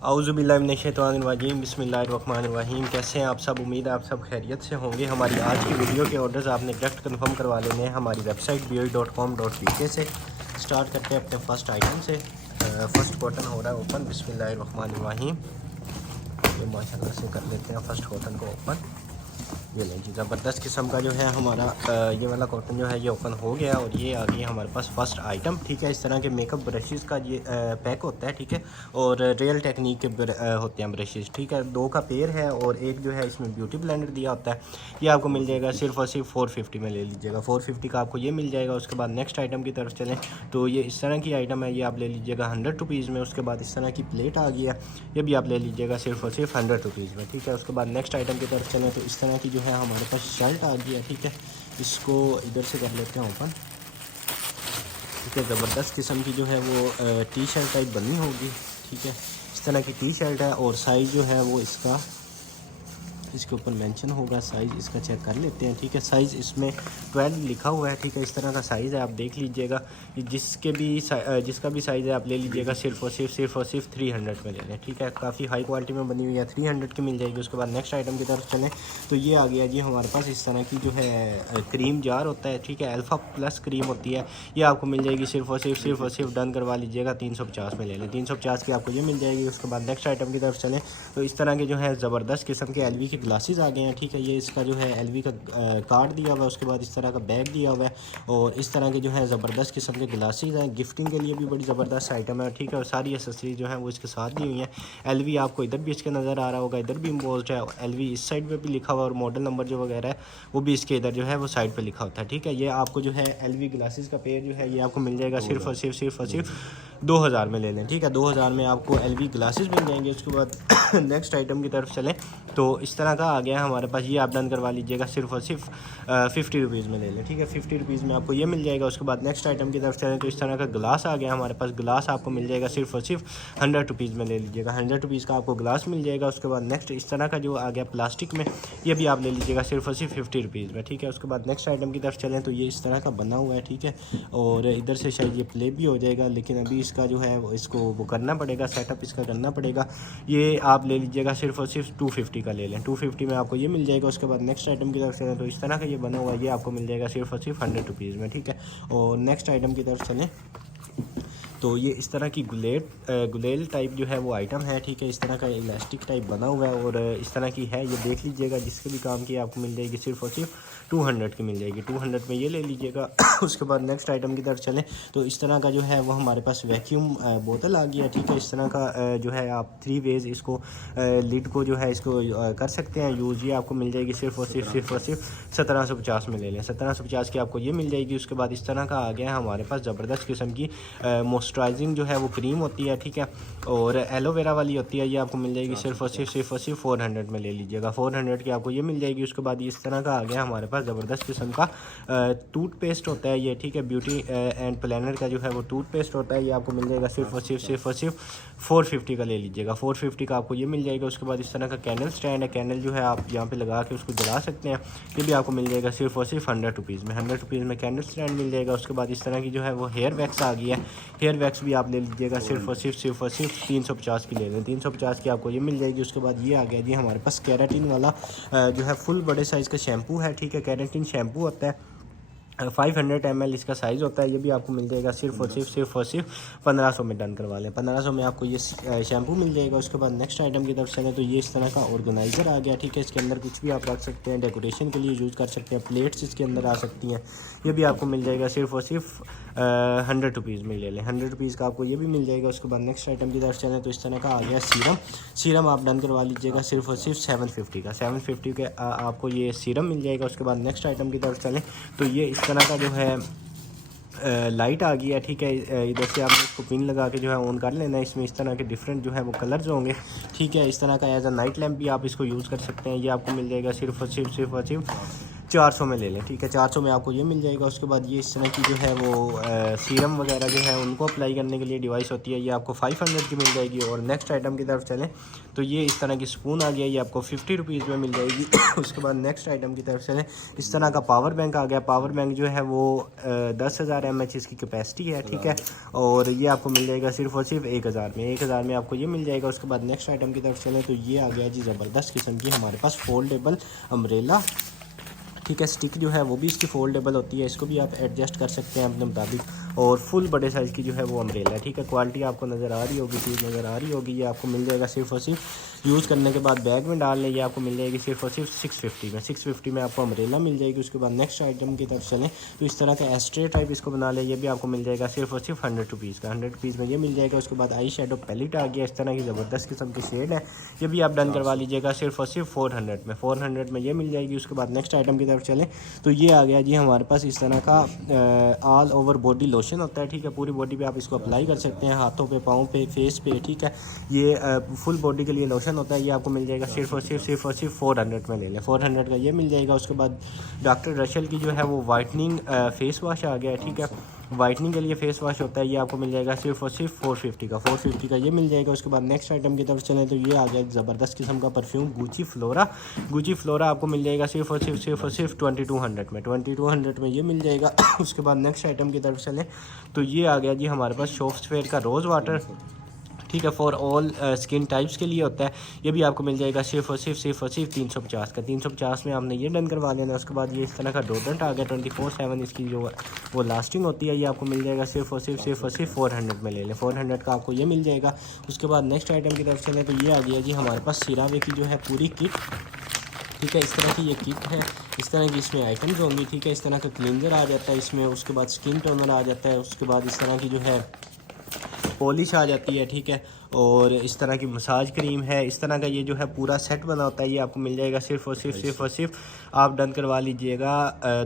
औज़ुबिल्लाहिमिनश्शैतानिर्रजीम बिस्मिल्लाहिर्रहमानिर्रहीम। कैसे हैं आप सब? उम्मीद है आप सब खैरियत से होंगे। हमारी आज की वीडियो के ऑर्डर्स आपने डायरेक्ट कंफर्म करवा लेने हैं हमारी वेबसाइट boi.com.pk से। स्टार्ट करते हैं अपने फ़र्स्ट आइटम से। फ़र्स्ट कॉटन हो रहा है ओपन। बिस्मिल्लाहिर्रहमानिर्रहीम। ये माशाल्लाह से कर लेते हैं फ़र्स्ट कॉटन को ओपन। ये लें जी, ज़बरदस्त किस्म का जो है हमारा ये वाला कॉटन जो है ये ओपन हो गया और ये आ गई हमारे पास फ़र्स्ट आइटम। ठीक है, इस तरह के मेकअप ब्रशेज़ का ये पैक होता है। ठीक है, और रियल टेक्निक के होते हैं ब्रशेज़। ठीक है, 2 का पेयर है और एक जो है इसमें ब्यूटी ब्लेंडर दिया होता है। ये आपको मिल जाएगा सिर्फ और सिर्फ 450 में ले लीजिएगा। 450 का आपको ये मिल जाएगा। उसके बाद नेक्स्ट आइटम की तरफ चलें तो ये इस तरह की आइटम है, ये आप ले लीजिएगा 100 रुपीज़ में। उसके बाद इस तरह की प्लेट आ गई है, ये भी आप ले लीजिएगा सिर्फ और सिर्फ 100 रुपीज़ में। ठीक है, उसके बाद नेक्स्ट आइटम की तरफ चलें तो इस तरह की जो है हमारे पास शर्ट आ गई है। ठीक है, इसको इधर से कर लेते हैं ओपन। ठीक है, ज़बरदस्त किस्म की जो है वो टी शर्ट टाइप बनी होगी। ठीक है, इस तरह की टी शर्ट है और साइज़ जो है वो इसका इसके ऊपर मेंशन होगा। साइज़ इसका चेक कर लेते हैं। ठीक है, साइज़ इसमें 12 लिखा हुआ है। ठीक है, इस तरह का साइज़ है, आप देख लीजिएगा। जिसका भी साइज़ है आप ले लीजिएगा सिर्फ और सिर्फ 300 में ले लें। ठीक है, काफ़ी हाई क्वालिटी में बनी हुई है, 300 की मिल जाएगी। उसके बाद नेक्स्ट आइटम की तरफ चलें तो ये आ गया जी हमारे पास इस तरह की जो है क्रीम जार होता है। ठीक है, अल्फ़ा प्लस क्रीम होती है, ये आपको मिल जाएगी सिर्फ और सिर्फ डन करवा लीजिएगा 350 में ले लें। 350 की आपको ये मिल जाएगी। उसके बाद नेक्स्ट आइटम की तरफ चलें तो इस तरह के जो है ज़बरदस्त किस्म के LV के ग्लासेस आ गए हैं। ठीक है, ये इसका जो है LV का कार्ड दिया हुआ है। उसके बाद इस तरह का बैग दिया हुआ है और इस तरह के जो है ज़बरदस्त किस्म के ग्लासेस हैं। गिफ्टिंग के लिए भी बड़ी ज़बरदस्त आइटम है। ठीक है, और सारी एसेसरीज जो है वो इसके साथ दी हुई हैं। LV आपको इधर भी इसके नज़र आ रहा होगा, इधर भी इम्पोज्ड है। LV इस साइड पे भी लिखा हुआ और मॉडल नंबर जो वगैरह है वो भी इसके इधर जो है वो साइड पे लिखा होता है। ठीक है, ये आपको जो है LV ग्लासेस का पेयर जो है ये आपको मिल जाएगा सिर्फ और सिर्फ 2000 में ले लें। ठीक है, 2000 में आपको LV ग्लासेस मिल जाएंगे। उसके बाद नेक्स्ट आइटम की तरफ चलें तो इस तरह का आ गया हमारे पास, ये आप डन करवा लीजिएगा सिर्फ और सिर्फ 50 रुपीज़ में ले लें। ठीक है, 50 रुपीज़ में आपको ये मिल जाएगा। उसके बाद नेक्स्ट आइटम की तरफ चलें तो इस तरह का ग्लास आ गया हमारे पास। ग्लास आपको मिल जाएगा सिर्फ और सिर्फ 100 रुपीज़ में ले लीजिएगा। 100 रुपीज़ का आपको ग्लास मिल जाएगा। उसके बाद नेक्स्ट इस तरह का जो आ गया प्लास्टिक में, ये भी आप ले लीजिएगा सिर्फ और सिर्फ 50 रुपीज़ में। ठीक है, उसके बाद नेक्स्ट आइटम की तरफ चलें तो ये इस तरह का बना हुआ है। ठीक है, और इधर से शायद ये प्ले भी हो जाएगा, लेकिन अभी इसका जो है इसको वो करना पड़ेगा, सेटअप इसका करना पड़ेगा। ये आप ले लीजिएगा सिर्फ और सिर्फ 250 का ले लें। 250 में आपको ये मिल जाएगा। उसके बाद नेक्स्ट आइटम की तरफ चलें तो इस तरह का ये बना हुआ है, ये आपको मिल जाएगा सिर्फ और सिर्फ 100 रुपीज़ में। ठीक है, और नेक्स्ट आइटम की तरफ चलें तो ये इस तरह की गुलेल टाइप जो है वो आइटम है। ठीक है, इस तरह का इलास्टिक टाइप बना हुआ है और इस तरह की है, ये देख लीजिएगा। जिसके भी काम की आपको मिल जाएगी सिर्फ और सिर्फ 200 की मिल जाएगी। 200 में ये ले लीजिएगा। उसके बाद नेक्स्ट आइटम की तरफ चलें तो इस तरह का जो है वो हमारे पास वैक्यूम बोतल आ गया है। ठीक है, इस तरह का जो है आप 3 वेज इसको लिड को जो है इसको कर सकते हैं यूज़। ये आपको मिल जाएगी सिर्फ और सिर्फ 1750 में ले लें। 1750 की आपको ये मिल जाएगी। उसके बाद इस तरह का आ गया है हमारे पास ज़बरदस्त किस्म की मॉइस्चराइजिंग जो है वो क्रीम होती है। ठीक है, और एलोवेरा वाली होती है, ये आपको मिल जाएगी सिर्फ और सिर्फ 400 में ले लीजिएगा। 400 की आपको ये मिल जाएगी। उसके बाद इस तरह का आ गया हमारे पास ज़बरदस्त किस्म का टूथपेस्ट होता है ये। ठीक है, ब्यूटी एंड प्लानर का जो है वो टूथपेस्ट होता है, ये आपको मिल जाएगा सिर्फ और सिर्फ 450 का ले लीजिएगा। 450 का आपको ये मिल जाएगा। उसके बाद इस तरह का कैंडल स्टैंड है, कैंडल जो है आप यहाँ पे लगा के उसको जला सकते हैं, ये भी आपको मिल जाएगा सिर्फ और सिर्फ 100 रुपीज़ में। 100 रुपीज़ में कैंडल स्टैंड मिल जाएगा। उसके बाद इस तरह की जो है वो हेयर वैक्स आ गई है, हेयर वैक्स भी आप ले लीजिएगा सिर्फ और सिर्फ 350 की ले लें। 350 की आपको ये मिल जाएगी। उसके बाद ये आ गया जी हमारे पास केराटिन वाला जो है फुल बड़े साइज़ का शैम्पू है। ठीक है, केराटिन शैम्पू होता है, 500 ml इसका साइज़ होता है, ये भी आपको मिल जाएगा सिर्फ और सिर्फ 1500 में डन करवा लें। 1500 में आपको ये शैम्पू मिल जाएगा। उसके बाद नेक्स्ट आइटम की तरफ चलें तो ये इस तरह का ऑर्गेनाइज़र आ गया। ठीक है, इसके अंदर कुछ भी आप रख सकते हैं, डेकोरेशन के लिए यूज़ कर सकते हैं, प्लेट्स इसके अंदर आ सकती हैं, ये भी आपको मिल जाएगा सिर्फ और सिर्फ 100 रुपीज़ में ले लें। 100 रुपीज़ का आपको ये भी मिल जाएगा। उसके बाद नेक्स्ट आइटम की तरफ चलें तो इस तरह का आ गया सीरम आप डन करवा लीजिएगा सिर्फ और सिर्फ 750 का। 750 के आपको ये सीरम मिल जाएगा। उसके बाद नेक्स्ट आइटम की तरफ चलें तो ये इस तरह का जो है लाइट आ गई है। ठीक है, इधर से आपने इसको पिन लगा के जो है ऑन कर लेना है। इसमें इस तरह के डिफरेंट जो है वो कलर्स होंगे। ठीक है, इस तरह का एज अ नाइट लैम्प भी आप इसको यूज़ कर सकते हैं, ये आपको मिल जाएगा सिर्फ और सिर्फ 400 में ले लें, ठीक है। 400 में आपको ये मिल जाएगा। उसके बाद ये इस तरह की जो है वो सीरम वगैरह जो है उनको अप्लाई करने के लिए डिवाइस होती है, ये आपको 500 की मिल जाएगी। और नेक्स्ट आइटम की तरफ चलें तो ये इस तरह की स्पून आ गया, ये आपको 50 रुपीज़ में मिल जाएगी। उसके बाद नेक्स्ट आइटम की तरफ चलें, इस तरह का पावर बैंक आ गया। पावर बैंक जो है वो 10,000 mAh इसकी कैपेसिटी है, ठीक है। और ये आपको मिल जाएगा सिर्फ और सिर्फ 1000 में, 1000 में आपको ये मिल जाएगा। उसके बाद नेक्स्ट आइटम की तरफ चलें तो ये आ गया जी ज़बरदस्त किस्म की हमारे पास फोल्डेबल अम्ब्रेला, ठीक है। स्टिक जो है वो भी इसकी फोल्डेबल होती है, इसको भी आप एडजस्ट कर सकते हैं अपने मुताबिक। और फुल बड़े साइज़ की जो है वो अम्ब्रेला है, ठीक है। क्वालिटी आपको नज़र आ रही होगी, चीज़ नज़र आ रही होगी। ये आपको मिल जाएगा सिर्फ और सिर्फ यूज़ करने के बाद बैग में डाल लें, ये आपको मिल जाएगी सिर्फ और सिर्फ 650 में। 650 में आपको अम्ब्रेला मिल जाएगी। उसके बाद नेक्स्ट आइटम की तरफ चलें तो इस तरह का एस्ट्रे टाइप इसको बना लें, ये भी आपको मिल जाएगा सिर्फ और सिर्फ 100 रुपीज़ का। 100 रुपीज़ में ये मिल जाएगा। उसके बाद आई शेडो पैलेट आ गया, इस तरह की ज़बरदस्त किस्म की शेड है, ये भी आप डन करवा लीजिएगा सिर्फ और सिर्फ 400 में। 400 में ये मिल जाएगी। उसके बाद नेक्स्ट आइटम की तरफ चलें तो ये आ गया जी हमारे पास इस तरह का ऑल ओवर बॉडी लोशन होता है, ठीक है। पूरी बॉडी पे आप इसको अप्लाई कर सकते हैं, हाथों पे, पाँव पे, फेस पे, ठीक है। ये फुल बॉडी के लिए लोशन होता है, ये आपको मिल जाएगा सिर्फ और सिर्फ 400 में ले लें। 400 का ये मिल जाएगा। उसके बाद डॉक्टर रशल की जो है वो वाइटनिंग फेस वॉश आ गया है, ठीक है। वाइटनिंग के लिए फेस वॉश होता है, ये आपको मिल जाएगा सिर्फ और सिर्फ 450 का ये मिल जाएगा। उसके बाद नेक्स्ट आइटम की तरफ चलें तो ये आ गया ज़बरदस्त किस्म का परफ्यूम गुची फ्लोरा आपको मिल जाएगा सिर्फ और सिर्फ 2200 में। 2200 में ये मिल जाएगा। उसके बाद नेक्स्ट आइटम की तरफ चलें तो ये आ गया जी हमारे पास शॉप्सफेयर का रोज़ वाटर, ठीक है। फॉर ऑल स्किन टाइप्स के लिए होता है, ये भी आपको मिल जाएगा सिर्फ और सिर्फ 350 का। 350 में आपने ये डन करवा लेना। उसके बाद ये इस तरह का डोडेंट आ गया 24/7, इसकी जो वो लास्टिंग होती है, ये आपको मिल जाएगा सिर्फ और सिर्फ 400 में ले लें। 400 का आपको ये मिल जाएगा। उसके बाद नेक्स्ट आइटम की तरफ चलें तो ये आ गया जी हमारे पास सिरावे की जो है पूरी किट, ठीक है। इस तरह की ये किट है, इस तरह की इसमें आइटम्स होंगी, ठीक है। इस तरह का क्लींजर आ जाता है इसमें। उसके बाद स्किन टोनर आ जाता है। उसके बाद इस तरह की जो है पॉलिश आ जाती है, ठीक है। और इस तरह की मसाज क्रीम है, इस तरह का ये जो है पूरा सेट बना होता है, ये आपको मिल जाएगा सिर्फ और सिर्फ आप डन करवा लीजिएगा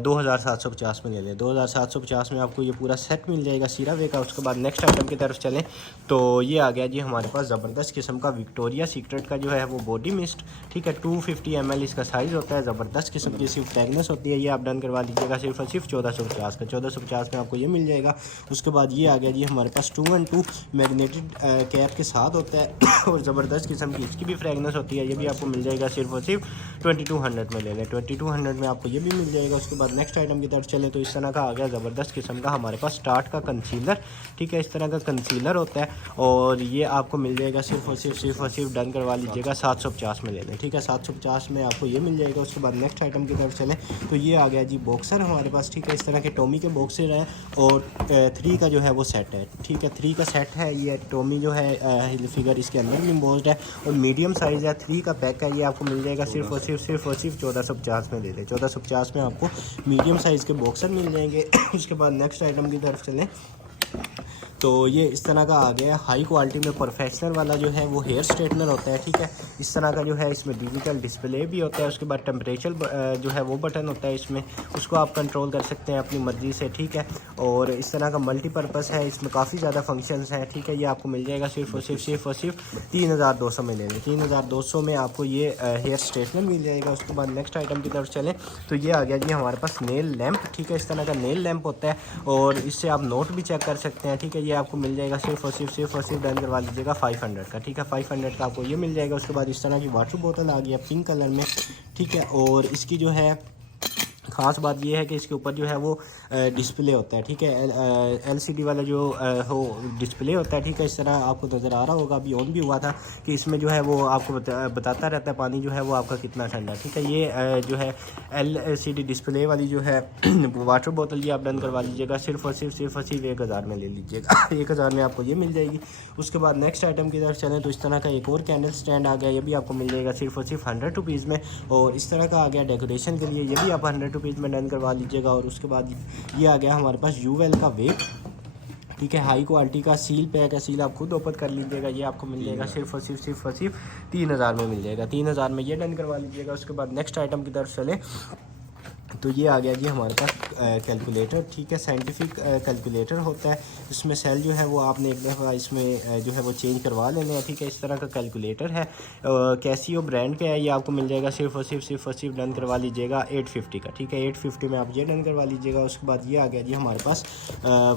2750 में ले लें। 2750 में आपको ये पूरा सेट मिल जाएगा सीरावे का। उसके बाद नेक्स्ट आइटम की तरफ चलें तो ये आ गया जी हमारे पास ज़बरदस्त किस्म का विक्टोरिया सीक्रेट का जो है वो बॉडी मिस्ट, ठीक है। 250 ml इसका साइज़ होता है, ज़बरदस्त किस्म की इसकी फ्रेगनेंस होती है, ये आप डन करवा लीजिएगा सिर्फ और सिर्फ 1450 का। 1450 में आपको ये मिल जाएगा। उसके बाद ये आ गया जी हमारे पास 212 मैग्नेटेड कैप के साथ होता है और ज़बरदस्त किस्म की इसकी भी फ्रेगनेंस होती है, ये भी आपको मिल जाएगा सिर्फ और सिर्फ 2200 में ले लें। 2200 में आपको ये भी मिल जाएगा। उसके बाद नेक्स्ट आइटम की तरफ चलें तो इस तरह का आ गया ज़बरदस्त किस्म का हमारे पास स्टार्ट का कंसीलर, ठीक है। इस तरह का कंसीलर होता है और ये आपको मिल जाएगा सिर्फ और सिर्फ डन करवा लीजिएगा 750 में ले लें, ठीक है। 750 में आपको ये मिल जाएगा। उसके बाद नेक्स्ट आइटम की तरफ चलें तो ये आ गया जी बॉक्सर हमारे पास, ठीक है। इस तरह के टॉमी के बॉक्सर हैं और 3 का जो है वो सेट है, ठीक है। 3 का सेट है, ये टॉमी जो है फिगर इसके अंदर भी इम्बोज्ड है और मीडियम साइज़ है। 3 का पैक है, ये आपको मिल जाएगा सिर्फ और सिर्फ 1450 में ले लें। 1450 में आपको मीडियम साइज़ के बॉक्सर मिल जाएंगे। उसके बाद नेक्स्ट आइटम की तरफ चलें तो ये इस तरह का आ गया हाई क्वालिटी में प्रोफेशनल वाला जो है वो हेयर स्ट्रेटनर होता है, ठीक है। इस तरह का जो है इसमें डिजिटल डिस्प्ले भी होता है। उसके बाद टेम्परेचर जो है वो बटन होता है इसमें, उसको आप कंट्रोल कर सकते हैं अपनी मर्ज़ी से, ठीक है। और इस तरह का मल्टीपर्पज़ है, इसमें काफ़ी ज़्यादा फंक्शंस हैं, ठीक है। ये आपको मिल जाएगा सिर्फ और सिर्फ 3200 में ले लें। 3200 में आपको ये हेयर स्ट्रेटनर मिल जाएगा। उसके बाद नेक्स्ट आइटम की तरफ चलें तो ये आ गया जी हमारे पास नेल लैंप, ठीक है। इस तरह का नेल लैंप होता है और इससे आप नोट भी चेक कर सकते हैं, ठीक है। ये आपको मिल जाएगा सिर्फ और सिर्फ डन करवा लीजिएगा 500 का, ठीक है। 500 का आपको ये मिल जाएगा। उसके बाद इस तरह की वाटर बोतल आ गई है पिंक कलर में, ठीक है। और इसकी जो है ख़ास बात यह है कि इसके ऊपर जो है वो डिस्प्ले होता है, ठीक है। LCD वाला जो हो डिस्प्ले होता है, ठीक है। इस तरह आपको नज़र आ रहा होगा, अभी ऑन भी हुआ था कि इसमें जो है वो आपको बताता रहता है पानी जो है वो आपका कितना ठंडा, ठीक है। ये जो है LCD डिस्प्ले वाली जो है वाटर बोतल ये आप डन करवा लीजिएगा सिर्फ और सिर्फ 1000 में ले लीजिएगा। 1000 में आपको ये मिल जाएगी। उसके बाद नेक्स्ट आइटम की तरफ चलें तो इस तरह का एक और कैंडल स्टैंड आ गया, ये भी आपको मिल जाएगा सिर्फ और सिर्फ 100 रुपीज़ में। और इस तरह का आ गया डेकोरेशन के लिए, ये भी आप 100 रुपीज़ में डन करवा लीजिएगा। और उसके बाद ये आ गया हमारे पास यूवेल का वेप, ठीक है। हाई क्वालिटी का सील पैक है, सील आप खुद ओपन कर लीजिएगा। ये आपको मिल जाएगा सिर्फ और सिर्फ 3000 में मिल जाएगा। 3000 में ये डन करवा लीजिएगा। उसके बाद नेक्स्ट आइटम की तरफ चले तो ये आ गया जी हमारे पास कैलकुलेटर, ठीक है। साइंटिफिक कैलकुलेटर होता है, इसमें सेल जो है वो आपने एक दफ़ा इसमें जो है वो चेंज करवा लेने हैं, ठीक है। इस तरह का कैलकुलेटर है, कैसियो ब्रांड का है, ये आपको मिल जाएगा सिर्फ और सिर्फ डन करवा लीजिएगा 850 का, ठीक है। 850 में आप ये डन करवा लीजिएगा। उसके बाद ये आ गया जी हमारे पास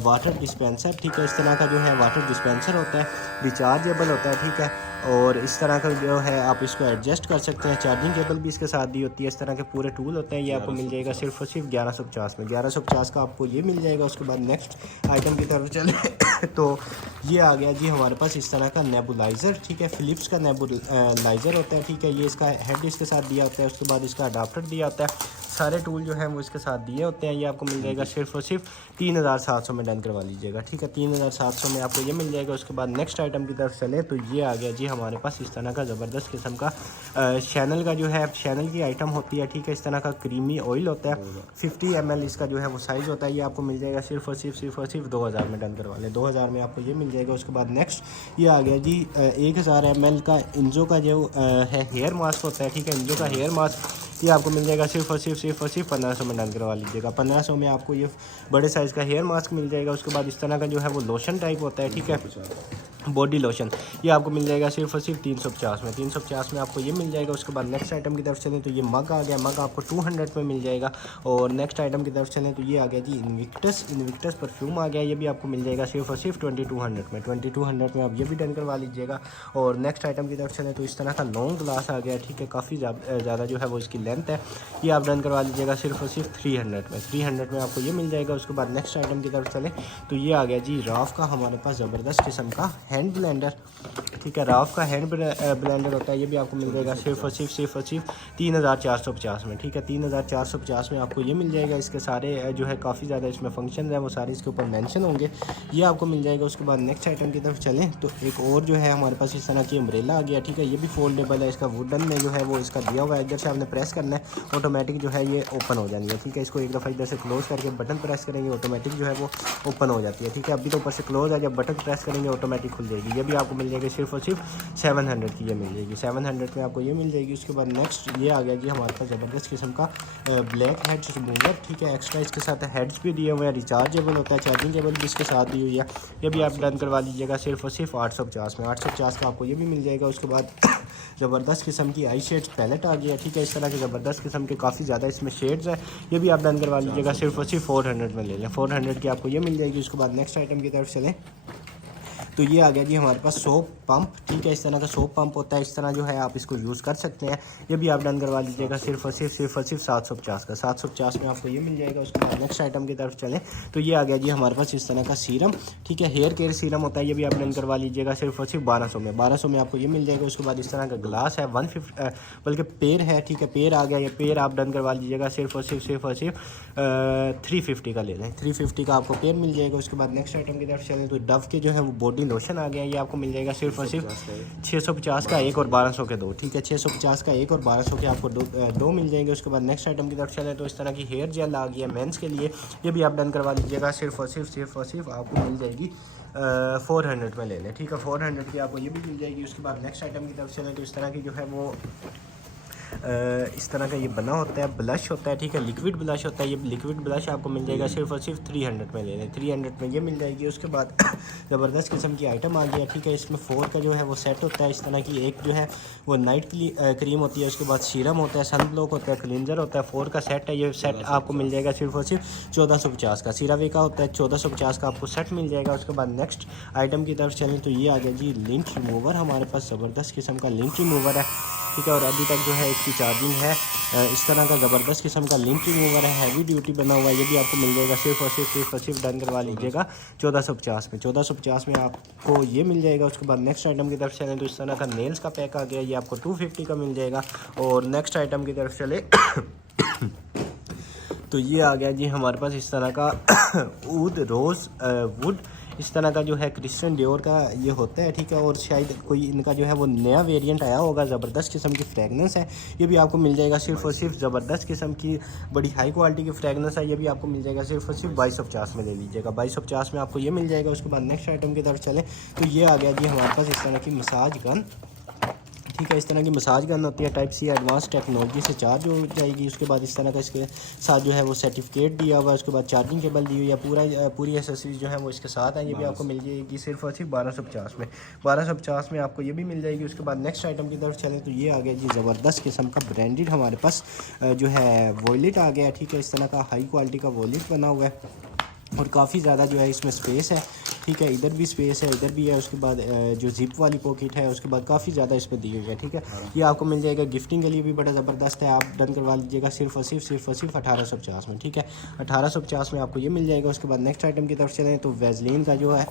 वाटर डिस्पेंसर, ठीक है। इस तरह का जो है वाटर डिस्पेंसर होता है, रिचार्जेबल होता है, ठीक है। और इस तरह का जो है आप इसको एडजस्ट कर सकते हैं, चार्जिंग केबल भी इसके साथ दी होती है। इस तरह के पूरे टूल होते हैं, ये आपको मिल जाएगा सिर्फ और सिर्फ 1150 में, 1150 का आपको ये मिल जाएगा। उसके बाद नेक्स्ट आइटम की तरफ चले तो ये आ गया जी हमारे पास इस तरह का नेबुलाइज़र, ठीक है। फ़िलिप्स का नेबुलाइज़र होता है, ठीक है। ये इसका हेड इसके साथ दिया होता है, उसके बाद इसका अडाप्टर दिया होता है, सारे टूल जो हैं वो इसके साथ दिए होते हैं। ये आपको मिल जाएगा सिर्फ और सिर्फ 3700 में डन करवा लीजिएगा, ठीक है। 3700 में आपको ये मिल जाएगा। उसके बाद नेक्स्ट आइटम की तरफ चले तो ये आ गया जी हमारे पास इस तरह का ज़बरदस्त किस्म का शैनल का जो है शैनल की आइटम होती है, ठीक है। इस तरह का क्रीमी ऑयल होता है, 50 ml इसका जो है वो साइज़ होता है। ये आपको मिल जाएगा सिर्फ और सिर्फ 2000 में डन करवा लें, 2000 में आपको ये मिल जाएगा। उसके बाद नेक्स्ट ये आ गया जी 1000 ml का इंजो का जो है हेयर मास्क होता है, ठीक है। इंजो का हेयर मास्क ये आपको मिल जाएगा सिर्फ और सिर्फ 1500 में डन करवा लीजिएगा। 1500 में आपको ये बड़े साइज़ का हेयर मास्क मिल जाएगा। उसके बाद इस तरह का जो है वो लोशन टाइप होता है, ठीक है, बॉडी लोशन, ये आपको मिल जाएगा सिर्फ और सिर्फ 350 में, 350 में आपको ये मिल जाएगा। उसके बाद नेक्स्ट आइटम की तरफ चलें तो ये मग आ गया, मग आपको 200 में मिल जाएगा। और नेक्स्ट आइटम की तरफ चलें तो ये आ गया जी इन्विक्टस परफ्यूम आ गया, ये भी आपको मिल जाएगा सिर्फ और सिर्फ 2200 में, 2200 में आप ये भी डन करवा लीजिएगा। और नेक्स्ट आइटम की तरफ चलें तो इस तरह का लॉन्ग ग्लास आ गया, ठीक है, काफ़ी ज़्यादा जो है वो इसकी लेंथ है, ये आप डन करवा लीजिएगा सिर्फ और सिर्फ 300 में, 300 में आपको ये मिल जाएगा। उसके बाद नेक्स्ट आइटम की तरफ चलें तो ये आ गया जी राफ का हमारे पास ज़बरदस्त किस्म का हैंड ब्लेंडर, ठीक है। राफ का हैंड ब्लेंडर होता है, ये भी आपको मिल जाएगा सिर्फ और सिर्फ 3450 में, ठीक है। 3450 में आपको ये मिल जाएगा। इसके सारे जो है काफ़ी ज़्यादा इसमें फंक्शन है वो सारे इसके ऊपर मेंशन होंगे, ये आपको मिल जाएगा। उसके बाद नेक्स्ट आइटम की तरफ चलें तो एक और जो है हमारे पास इस तरह की अम्ब्रेला आ गया, ठीक है। ये भी फोल्डेबल है, इसका वुडन में जो है वो इसका दिया हुआ है, इधर से आपने प्रेस करना है, ऑटोमेटिक जो है ये ओपन हो जानी है, ठीक है। इसको एक दफ़ा इधर से क्लोज करके बटन प्रेस करेंगे, ऑटोमेटिक जो है वो ओपन हो जाती है, ठीक है। अभी तो ऊपर से क्लोज है, जब बटन प्रेस करेंगे ऑटोमेटिक खुल जाएगी। ये भी आपको मिल जाएगी सिर्फ और सिर्फ 700 की ये मिल जाएगी, 700 में आपको ये मिल जाएगी। उसके बाद नेक्स्ट ये आ गया जी हमारे पास ज़बरदस्त किस्म का ब्लैक हेड रिमूवर, ठीक है। एक्स्ट्रा इसके साथ हेड्स भी दिए हुए हैं, रिचार्जेबल होता है, चार्जिंग केबल भी इसके साथ दी हुई है, ये भी आप डन करवा लीजिएगा सिर्फ और सिर्फ 850 में, 850 का आपको ये भी मिल जाएगा। उसके बाद ज़बरदस्त किस्म की आई शेड्स पैलेट आ गई है, ठीक है। इस तरह के ज़बरदस्त किस्म के काफ़ी ज़्यादा इसमें शेड्स है, ये भी आप डन करवा लीजिएगा सिर्फ और सिर्फ 400 में ले लें, 400 की आपको ये मिल जाएगी। उसके बाद नेक्स्ट आइटम की तरफ चलें तो ये आ गया जी हमारे पास सोप पंप, ठीक है। इस तरह का सोप पंप होता है, इस तरह जो है आप इसको यूज़ कर सकते हैं, ये भी आप डन करवा लीजिएगा सिर्फ और सिर्फ 750 का, 750 में आपको ये मिल जाएगा। उसके बाद नेक्स्ट आइटम की तरफ चलें तो ये आ गया जी हमारे पास इस तरह का सीरम, ठीक है, हेयर केयर सीरम होता है, ये भी आप डन करवा लीजिएगा सिर्फ और सिर्फ 1200 में, 1200 में आपको ये मिल जाएगा। उसके बाद इस तरह का ग्लास है 150 बल्कि पेड़ है, ठीक है, पेड़ आ गया, ये पेड़ आप डन करवा लीजिएगा सिर्फ और सिर्फ 350 का ले लें, 350 का आपको पेड़ मिल जाएगा। उसके बाद नेक्स्ट आइटम की तरफ चलें तो डव के जो है वो बॉडी लोशन आ गया, ये आपको मिल जाएगा सिर्फ और सिर्फ 650 का एक और 1200 के दो, ठीक है। 650 का एक और 1200 के आपको दो मिल जाएंगे। उसके बाद नेक्स्ट आइटम की तरफ चले तो इस तरह की हेयर जेल आ गई है मेंस के लिए, ये भी आप डन करवा लीजिएगा सिर्फ और सिर्फ आपको मिल जाएगी 400 में ले लें, ठीक है। 400 की आपको ये भी मिल जाएगी। उसके बाद नेक्स्ट आइटम की तरफ चले तो इस तरह की जो है वो इस तरह का ये बना होता है, ब्लश होता है, ठीक है, लिक्विड ब्लश होता है, ये लिक्विड ब्लश आपको मिल जाएगा सिर्फ और सिर्फ 300 में ले लें, 300 में ये मिल जाएगी। उसके बाद ज़बरदस्त किस्म की आइटम आ गया, ठीक है। इसमें 4 का जो है वो सेट होता है, इस तरह की एक जो है वो नाइट क्रीम होती है, उसके बाद सीरम होता है, सन ब्लॉक होता है, क्लींजर होता है, 4 का सेट है, ये सेट आपको मिल जाएगा सिर्फ और सिर्फ 1450 का। सीरावे का होता है 1450 का आपको सेट मिल जाएगा। उसके बाद नेक्स्ट आइटम की तरफ चलें तो ये आ गया जी लिंक रिमूवर, हमारे पास ज़बरदस्त किस्म का लिंक रिमूवर है, ठीक है। और अभी तक जो है इसकी चार्जिंग है, इस तरह का ज़बरदस्त किस्म का लिंक रिमूवर है, हैवी ड्यूटी बना हुआ है, ये भी आपको मिल जाएगा सिर्फ और सिर्फ डन करवा लीजिएगा 1450 में, 1450 में आपको ये मिल जाएगा। उसके बाद नेक्स्ट आइटम की तरफ चलें तो इस तरह का नेल्स का पैक आ गया, ये आपको 250 का मिल जाएगा। और नेक्स्ट आइटम की तरफ चले तो ये आ गया जी हमारे पास इस तरह का ऊद रोज़ वुड, इस तरह का जो है क्रिश्चियन डियोर का ये होता है, ठीक है। और शायद कोई इनका जो है वो नया वेरिएंट आया होगा, ज़बरदस्त किस्म की फ्रेगनेंस है, ये भी आपको मिल जाएगा सिर्फ और सिर्फ ज़बरदस्त किस्म की बड़ी हाई क्वालिटी की फ्रेगनेंस है, ये भी आपको मिल जाएगा सिर्फ और सिर्फ 2250 में ले लीजिएगा, 2250 में आपको ये मिल जाएगा। उसके बाद नेक्स्ट आइटम की तरफ चलें तो ये आ गया जी हमारे पास इस तरह की मसाज गन, ठीक है। इस तरह की मसाज गन होती है, टाइप सी एडवांस टेक्नोलॉजी से चार्ज हो जाएगी। उसके बाद इस तरह का इसके साथ जो है वो सर्टिफिकेट दिया हुआ है। उसके बाद चार्जिंग केबल दी हुई है, पूरी एसेसरीज जो है वो इसके साथ है। ये भी आपको मिल जाएगी सिर्फ और सिर्फ 1250 में। 1250 में आपको ये भी मिल जाएगी। उसके बाद नेक्स्ट आइटम की तरफ चलें तो ये आ गया जी ज़बरदस्त किस्म का ब्रांडेड हमारे पास जो है वॉलेट आ गया। ठीक है, इस तरह का हाई क्वालिटी का वॉलेट बना हुआ है और काफ़ी ज़्यादा जो है इसमें स्पेस है। ठीक है, इधर भी स्पेस है, इधर भी है। उसके बाद जो जिप वाली पॉकेट है, उसके बाद काफ़ी ज़्यादा इसमें दी हुई है। ठीक है, ये आपको मिल जाएगा गिफ्टिंग के लिए भी बड़ा ज़बरदस्त है। आप डन करवा लीजिएगा सिर्फ और सिर्फ 1850 में। ठीक है, 1850 में आपको ये मिल जाएगा। उसके बाद नेक्स्ट आइटम की तरफ चलें तो वैसलीन का जो है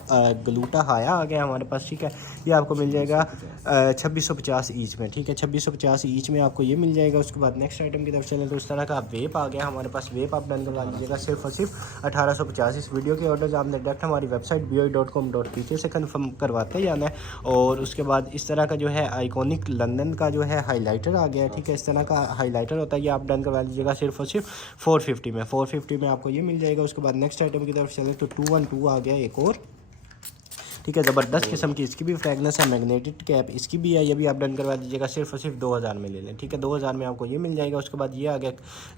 ग्लूटा हाया आ गया हमारे पास। ठीक है, ये आपको मिल जाएगा 2650 ईच में। ठीक है, 2650 ईच में आपको ये मिल जाएगा। उसके बाद नेक्स्ट आइटम की तरफ चलें तो इस तरह का वेप आ गया हमारे पास। वेप आप डन करवा लीजिएगा सिर्फ और सिर्फ 1850। इस वीडियो के ऑर्डर्स आपने डायरेक्ट हमारी वेबसाइट boi.com.pk से कंफर्म करवाते जाना है। और उसके बाद इस तरह का जो है आइकॉनिक लंदन का जो है हाइलाइटर आ गया है। ठीक है, इस तरह का हाइलाइटर होता है, ये आप डन करवा लीजिएगा सिर्फ और सिर्फ 450 में। 450 में आपको ये मिल जाएगा। उसके बाद नेक्स्ट आइटम की तरफ चले तो 212 आ गया एक और। ठीक है, ज़बरदस्त किस्म की इसकी भी फ्रेगनेंस है। मैग्नेटिक कैप इसकी भी है, ये भी आप डन करवा दीजिएगा सिर्फ और सिर्फ 2000 में ले लें। ठीक है, 2000 में आपको ये मिल जाएगा। उसके बाद ये आ गया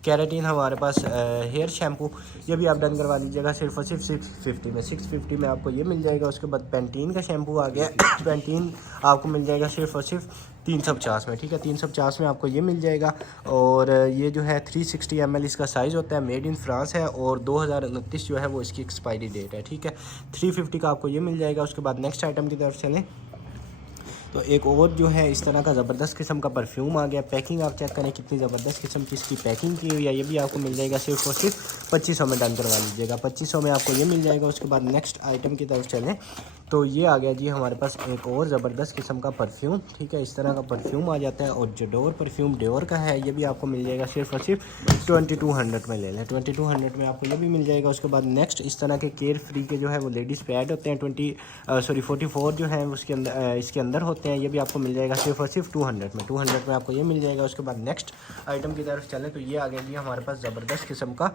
कैराटीन हमारे पास हेयर शैम्पू, ये भी आप डन करवा लीजिएगा सिर्फ और सिर्फ 650 में। 650 में आपको ये मिल जाएगा। उसके बाद पेंटीन का शैम्पू आ गया। पेंटीन आपको मिल जाएगा सिर्फ और सिर्फ 350 में। ठीक है, 350 में आपको ये मिल जाएगा। और ये जो है 360 ml इसका साइज़ होता है, मेड इन फ्रांस है और 2029 जो है वो इसकी एक्सपायरी डेट है। ठीक है, 350 का आपको ये मिल जाएगा। उसके बाद नेक्स्ट आइटम की तरफ चलें तो एक और जो है इस तरह का ज़बरदस्त किस्म का परफ्यूम आ गया। पैकिंग आप चेक करें कितनी ज़बरदस्त किस्म की इसकी पैकिंग की हुई है। ये भी आपको मिल जाएगा सिर्फ और सिर्फ 2500 में डन करवा लीजिएगा। 2500 में आपको ये मिल जाएगा। उसके बाद नेक्स्ट आइटम की तरफ चलें तो ये आ गया जी हमारे पास एक और ज़बरदस्त किस्म का परफ्यूम। ठीक है, इस तरह का परफ्यूम आ जाता है और जडोर परफ्यूम डियोर का है। ये भी आपको मिल जाएगा सिर्फ और सिर्फ 2200 में ले लें। 2200 में आपको ये भी मिल जाएगा। उसके बाद नेक्स्ट इस तरह के केयर फ्री के जो है वो लेडीज़ पैड होते हैं 44 जो है उसके अंदर इसके अंदर होते हैं। ये भी आपको मिल जाएगा सिर्फ और सिर्फ 200 में। 200 में आपको ये मिल जाएगा। उसके बाद नेक्स्ट आइटम की तरफ चलें तो ये आ गया जी हमारे पास ज़बरदस्त किस्म का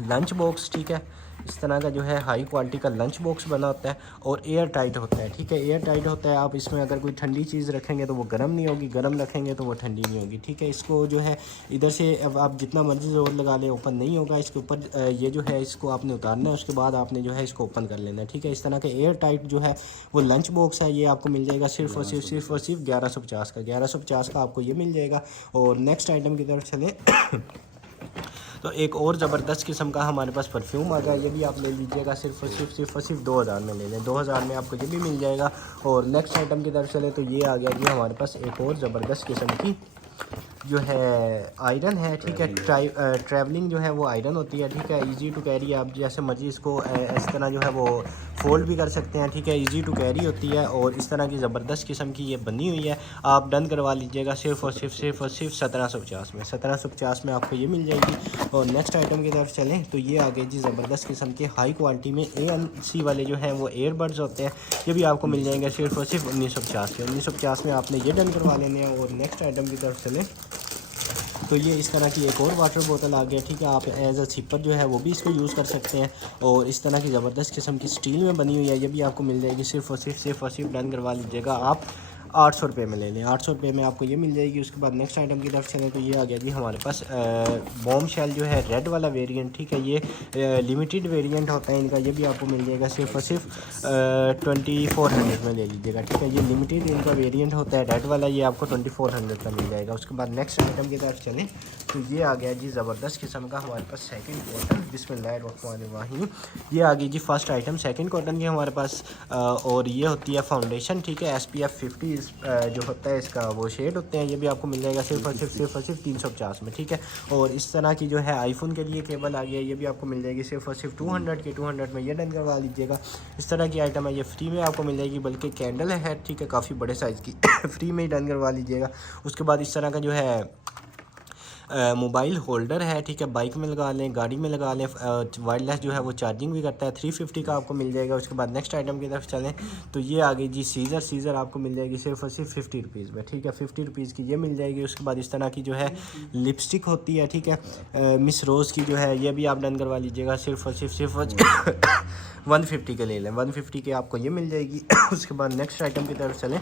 लंच बॉक्स। ठीक है, इस तरह का जो है हाई क्वालिटी का लंच बॉक्स बना होता है और एयर टाइट होता है। ठीक है, एयर टाइट होता है। आप इसमें अगर कोई ठंडी चीज़ रखेंगे तो वो गर्म नहीं होगी, गर्म रखेंगे तो वो ठंडी नहीं होगी। ठीक है, इसको जो है इधर से अब आप जितना मर्जी जोर लगा लें ओपन नहीं होगा। इसके ऊपर ये जो है इसको आपने उतारना है, उसके बाद आपने जो है इसको ओपन कर लेना है। ठीक है, इस तरह का एयर टाइट जो है वो लंच बॉक्स है। ये आपको मिल जाएगा सिर्फ और सिर्फ 1150 का। 1150 का आपको ये मिल जाएगा। और नेक्स्ट आइटम की तरफ चले तो एक और ज़बरदस्त किस्म का हमारे पास परफ्यूम आ गया। ये भी आप ले लीजिएगा सिर्फ और सिर्फ 2000 में ले लें। 2000 में आपको ये भी मिल जाएगा। और नेक्स्ट आइटम की तरफ चले तो ये आ गया जी हमारे पास एक और ज़बरदस्त किस्म की जो है आयरन है। ठीक है, ट्रैवलिंग जो है वो आयरन होती है। ठीक है, इजी टू कैरी, आप जैसे मर्जी इसको इस तरह जो है वो फोल्ड भी कर सकते हैं। ठीक है, इजी टू कैरी होती है और इस तरह की ज़बरदस्त किस्म की ये बनी हुई है। आप डन करवा लीजिएगा सिर्फ और सिर्फ 1750 में। 1750 में आपको ये मिल जाएगी। और नेक्स्ट आइटम की तरफ चलें तो ये आ गई जी ज़बरदस्त किस्म के हाई क्वालिटी में ANC वाले जो हैं वो एयरबड्स होते हैं। ये भी आपको मिल जाएंगे सिर्फ और सिर्फ 1950 के। 1950 में आपने ये डन करवा लेने हैं। और नेक्स्ट आइटम की तरफ चलें तो ये इस तरह की एक और वाटर बोतल आ गया। ठीक है, आप एज अ सिपर जो है वो भी इसको यूज़ कर सकते हैं। और इस तरह की ज़बरदस्त किस्म की स्टील में बनी हुई है। ये भी आपको मिल जाएगी सिर्फ और सिर्फ डन करवा लीजिएगा आप 800 रुपये में ले लें। 800 रुपये में आपको ये मिल जाएगी। उसके बाद नेक्स्ट आइटम की तरफ चलें तो ये आ गया जी हमारे पास बॉम शेल जो है रेड वाला वेरिएंट। ठीक है, ये लिमिटेड वेरिएंट होता है इनका। ये भी आपको मिल जाएगा सिर्फ और सिर्फ 2400 में ले लीजिएगा। ठीक है, ये लिमिटेड इनका वेरिएंट होता है रेड वाला, ये आपको 2400 का मिल जाएगा। उसके बाद नेक्स्ट आइटम की तरफ चलें तो ये आ गया जी ज़बरदस्त किस्म का हमारे पास सेकंड कॉटन। बिस्मिल्लाहिर्रहमानिर्रहीम। ये आ गई जी फर्स्ट आइटम सेकंड कॉटन की हमारे पास। और ये होती है फाउंडेशन। ठीक है, SPF 50 जो होता है इसका वो शेड होते हैं। ये भी आपको मिल जाएगा सिर्फ और सिर्फ 350 में। ठीक है, और इस तरह की जो है आईफोन के लिए केबल आ गया। ये भी आपको मिल जाएगी सिर्फ और सिर्फ 200 के। 200 में ये डन करवा लीजिएगा। इस तरह की आइटम है, ये फ्री में आपको मिल जाएगी, बल्कि कैंडल है। ठीक है, काफ़ी बड़े साइज़ की फ्री में ही डन करवा लीजिएगा। उसके बाद इस तरह का जो है मोबाइल होल्डर है। ठीक है, बाइक में लगा लें, गाड़ी में लगा लें, वायरलेस जो है वो चार्जिंग भी करता है। 350 का आपको मिल जाएगा। उसके बाद नेक्स्ट आइटम की तरफ चलें तो ये आ गई जी सीज़र आपको मिल जाएगी सिर्फ और सिर्फ 50 रुपीज़ में। ठीक है, 50 रुपीज़ की ये मिल जाएगी। उसके बाद इस तरह की जो है लिपस्टिक होती है। ठीक है, मिस रोज़ की जो है ये भी आप डन करवा लीजिएगा सिर्फ और सिर्फ 150 के ले लें। 150 के आपको ये मिल जाएगी। उसके बाद नेक्स्ट आइटम की तरफ चलें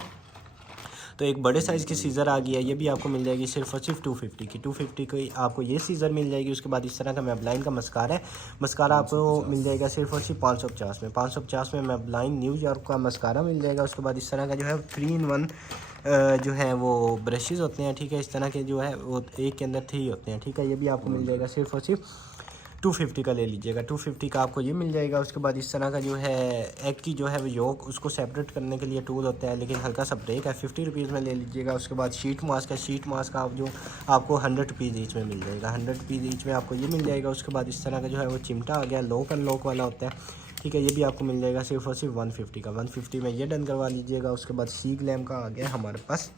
तो एक बड़े साइज़ की सीज़र आ गई है, ये भी आपको मिल जाएगी सिर्फ और सिर्फ 250 की। 250 की आपको ये सीज़र मिल जाएगी। उसके बाद इस तरह का मेबलाइन का मस्कारा है, मस्कारा आपको मिल जाएगा सिर्फ और सिर्फ 550 में। 550 में मेबलाइन न्यूयॉर्क का मस्कारा मिल जाएगा। उसके बाद इस तरह का जो है 3 in 1 जो है वो ब्रशेज़ होते हैं, ठीक है। इस तरह के जो है वो एक के अंदर 3 होते हैं, ठीक है। ये भी आपको मिल जाएगा सिर्फ और सिर्फ 250 का ले लीजिएगा। 250 का आपको ये मिल जाएगा। उसके बाद इस तरह का जो है एग की जो है वो योक, उसको सेपरेट करने के लिए टूल होता है, लेकिन हल्का सा ब्रेक है, 50 रुपीज़ में ले लीजिएगा। उसके बाद शीट मास्क है, शीट मास्क आप जो आपको 100 रुपीज़ ईच में मिल जाएगा। 100 रुपीज़ ईच में आपको ये मिल जाएगा। उसके बाद इस तरह का जो है वो चिमटा आ गया, लॉक अनलॉक वाला होता है, ठीक है। ये भी आपको मिल जाएगा सिर्फ और सिर्फ 150 का। 150 में ये डन करवा लीजिएगा। उसके बाद सी ग्लैम का आ गया हमारे पास,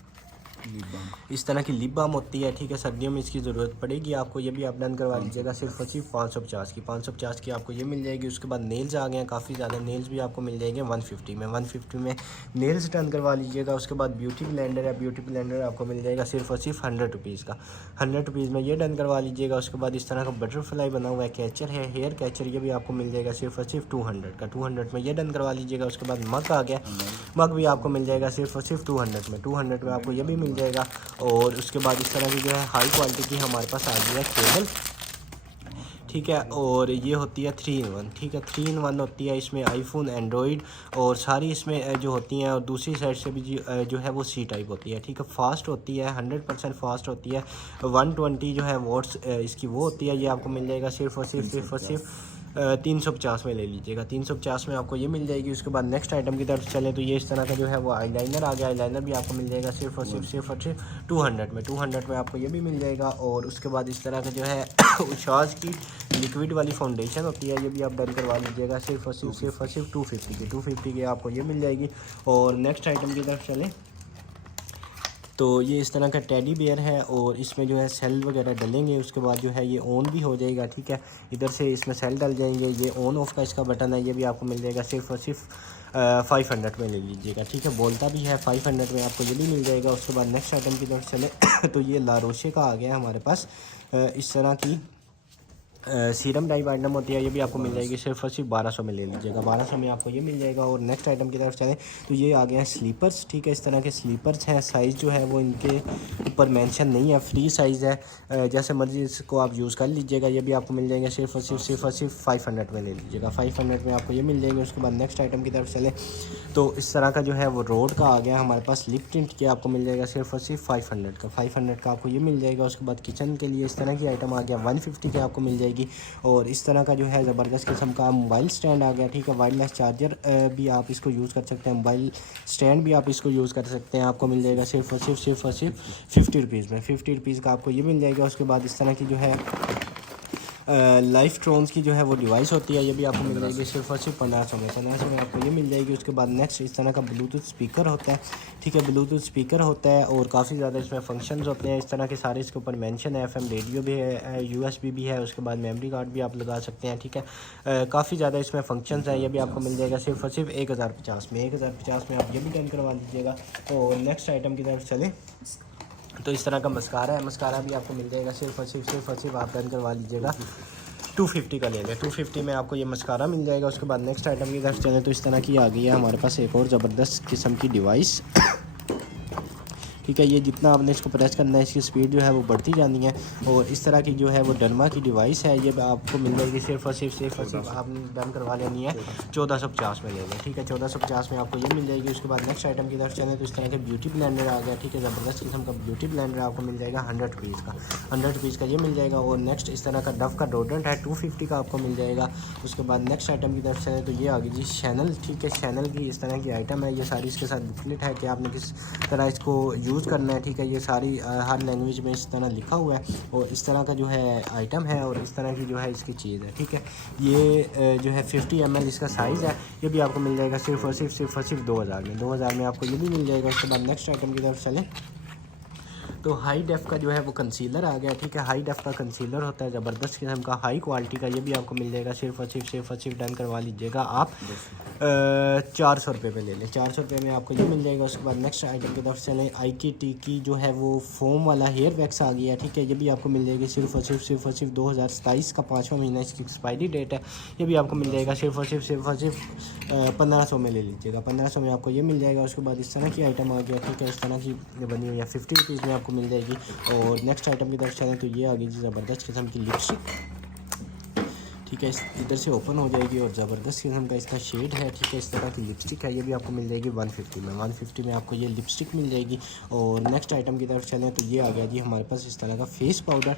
इस तरह की लिप बाम होती है, ठीक है। सर्दियों में इसकी ज़रूरत पड़ेगी आपको, ये भी आप डन करवा लीजिएगा सिर्फ और सिर्फ 550 की। 550 की आपको ये मिल जाएगी। उसके बाद नेल्स आ गए हैं काफ़ी ज़्यादा, नेल्स भी आपको मिल जाएंगे 150 में। 150 में नेल्स डन करवा लीजिएगा। उसके बाद ब्यूटी ब्लेंडर है, ब्यूटी ब्लेंडर आपको मिल जाएगा सिर्फ और सिर्फ 100 रुपीज़ का। 100 रुपीज़ में ये डन करवा लीजिएगा। उसके बाद इस तरह का बटरफ्लाई बना हुआ है कैचर है, हेयर कैचर, ये भी आपको मिल जाएगा सिर्फ और सिर्फ 200 का। 200 में ये डन करवा लीजिएगा। उसके बाद मग आ गया, मग भी आपको मिल जाएगा सिर्फ और सिर्फ 200 में। 200 में आपको ये भी मिल जाएगा। और उसके बाद इस तरह की जो है हाई क्वालिटी की हमारे पास आ गई है केबल, ठीक है। और ये होती है 3 in 1, ठीक है। 3 in 1 होती है, इसमें आईफोन, एंड्रॉयड और सारी इसमें जो होती हैं। और दूसरी साइड से भी जो है वो सी टाइप होती है, ठीक है। फास्ट होती है, 100% फास्ट होती है। 120 जो है वॉट्स इसकी वो होती है। ये आपको मिल जाएगा सिर्फ और सिर्फ 350 में ले लीजिएगा। 350 में आपको ये मिल जाएगी। उसके बाद नेक्स्ट आइटम की तरफ चले तो ये इस तरह का जो है वो आईलाइनर आ गया। आईलाइनर भी आपको मिल जाएगा सिर्फ और सिर्फ 200 में। 200 में आपको ये भी मिल जाएगा। और उसके बाद इस तरह का जो है उशाज की लिक्विड वाली फाउंडेशन होती है, ये भी आप डन करवा लीजिएगा सिर्फ और सिर्फ 250 की। 250 की आपको ये मिल जाएगी। और नेक्स्ट आइटम की तरफ चले तो ये इस तरह का टेडी बेयर है और इसमें जो है सेल वगैरह डलेंगे। उसके बाद जो है ये ऑन भी हो जाएगा, ठीक है। इधर से इसमें सेल डल जाएंगे। ये ऑन ऑफ का इसका बटन है, ये भी आपको मिल जाएगा सिर्फ और सिर्फ 500 में ले लीजिएगा, ठीक है। बोलता भी है 500 में, आपको ये भी मिल जाएगा। उसके बाद नेक्स्ट आइटम की तरफ चले तो ये लारोशे का आ गया हमारे पास, इस तरह की सीरम टाइप आइटम होती है, ये भी आपको मिल जाएगी सिर्फ और सिर्फ 1200 में ले लीजिएगा। 1200 में आपको ये मिल जाएगा। और नेक्स्ट आइटम की तरफ चलें तो ये आ गए हैं स्लीपर्स, ठीक है। इस तरह के स्लीपर्स हैं। साइज़ जो है वो इनके ऊपर मेंशन नहीं है, फ्री साइज़ है, जैसे मर्जी इसको आप यूज़ कर लीजिएगा। ये भी आपको मिल जाएंगे सिर्फ और सिर्फ 500 में ले लीजिएगा। 500 में आपको ये मिल जाएंगे। उसके बाद नेक्स्ट आइटम की तरफ चलें तो इस तरह का जो है वो रोड का आ गया हमारे पास, लिप टिंट के आपको मिल जाएगा सिर्फ और सिर्फ 500 का। 500 का आपको ये मिल जाएगा। उसके बाद किचन के लिए इस तरह की आइटम आ गया, 150 की आपको मिल जाएगी। और इस तरह का जो है ज़बरदस्त किस्म का मोबाइल स्टैंड आ गया, ठीक है। वायरलेस चार्जर भी आप इसको यूज़ कर सकते हैं, मोबाइल स्टैंड भी आप इसको यूज़ कर सकते हैं। आपको मिल जाएगा सिर्फ और सिर्फ 50 रुपीज़ में। 50 रुपीज़ का आपको ये मिल जाएगा। उसके बाद इस तरह की जो है लाइफ ट्रोन्स की जो है वो डिवाइस होती है, ये भी आपको मिल जाएगी सिर्फ और सिर्फ 1500 में आपको ये मिल जाएगी। उसके बाद नेक्स्ट इस तरह का ब्लूटूथ स्पीकर होता है, ठीक है। ब्लूटूथ स्पीकर होता है और काफ़ी ज़्यादा इसमें फंक्शंस होते हैं, इस तरह के सारे इसके ऊपर मेंशन है। FM रेडियो भी है, USB भी है। उसके बाद मेमोरी कार्ड भी आप लगा सकते हैं, ठीक है। काफ़ी ज़्यादा इसमें फंक्शंस हैं, ये भी आपको मिल जाएगा सिर्फ और सिर्फ 1050 में। 1050 में आप ये भी डन करवा लीजिएगा। और नेक्स्ट आइटम की तरफ चलें तो इस तरह का मस्कारा है, मस्कारा भी आपको मिल जाएगा सिर्फ और सिर्फ आप डन करवा लीजिएगा। 250 का ले लें। 250 में आपको ये मस्कारा मिल जाएगा। उसके बाद नेक्स्ट आइटम की तरफ चलें तो इस तरह की आ गई है हमारे पास एक और ज़बरदस्त किस्म की डिवाइस, ठीक है। ये जितना आपने इसको प्रेस करना है इसकी स्पीड जो है वो बढ़ती जानी है। और इस तरह की जो है वो डरमा की डिवाइस है, ये आपको मिल जाएगी सिर्फ और सिर्फ आपने डन करवा लेनी है 1450 में ले लें, ठीक है। 1450 में आपको ये मिल जाएगी। उसके बाद नेक्स्ट आइटम की तरफ चलें तो इस तरह के ब्यूटी ब्लेंडर आ गया, ठीक है। ज़बरदस्त किस्म का ब्यूटी ब्लेंडर आपको मिल जाएगा 100 रुपीज़ का। 100 रुपीज़ का ये मिल जाएगा। और नेक्स्ट इस तरह का डव का डोडेंट है, 250 का आपको मिल जाएगा। उसके बाद नेक्स्ट आइटम की तरफ चलें तो ये आ गई जी शैनल, ठीक है। शैनल की इस तरह की आइटम है, ये सारी इसके साथ बुकलेट है कि आपने किस तरह इसको यूज़ करना है, ठीक है। ये सारी हर लैंग्वेज में इस तरह लिखा हुआ है। और इस तरह का जो है आइटम है और इस तरह की जो है इसकी चीज़ है, ठीक है। ये जो है 50 ml इसका साइज़ है, ये भी आपको मिल जाएगा सिर्फ और सिर्फ 2000 में। 2000 में आपको ये भी मिल जाएगा। उसके बाद नेक्स्ट आइटम की तरफ चलें तो हाई डेफ का जो है वो कंसीलर आ गया, ठीक है। हाई डेफ का कंसीलर होता है ज़बरदस्त किस्म का, हाई क्वालिटी का, ये भी आपको मिल जाएगा सिर्फ और सिर्फ डन करवा लीजिएगा आप 400 रुपये में ले लें, 400 रुपये में आपको ये मिल जाएगा। उसके बाद नेक्स्ट आइटम की तरफ चलें। IKT की जो है वो फोम वाला हेयर वैक्स आ गया, ठीक है। ये भी आपको मिल जाएगी सिर्फ और सिर्फ 2027 का 5वां महीना इसकी एक्सपायरी डेट है। ये भी आपको मिल जाएगा सिर्फ और सिर्फ 1500 में ले लीजिएगा, 1500 में आपको ये मिल जाएगा। उसके बाद इस तरह की आइटम आ गया, ठीक है, इस तरह की बनी हुई है 50 रुपीज़ में आपको मिल जाएगी। और नेक्स्ट आइटम की तरफ चलें तो ये आ गई जी ज़बरदस्त किस्म की लिपस्टिक, ठीक है। इस इधर से ओपन हो जाएगी और ज़बरदस्त किस्म का इसका शेड है, ठीक है। इस तरह की लिपस्टिक है, ये भी आपको मिल जाएगी 150 में, 150 में आपको ये लिपस्टिक मिल जाएगी। और नेक्स्ट आइटम की तरफ चलें तो ये आ गया जी हमारे पास इस तरह का फेस पाउडर,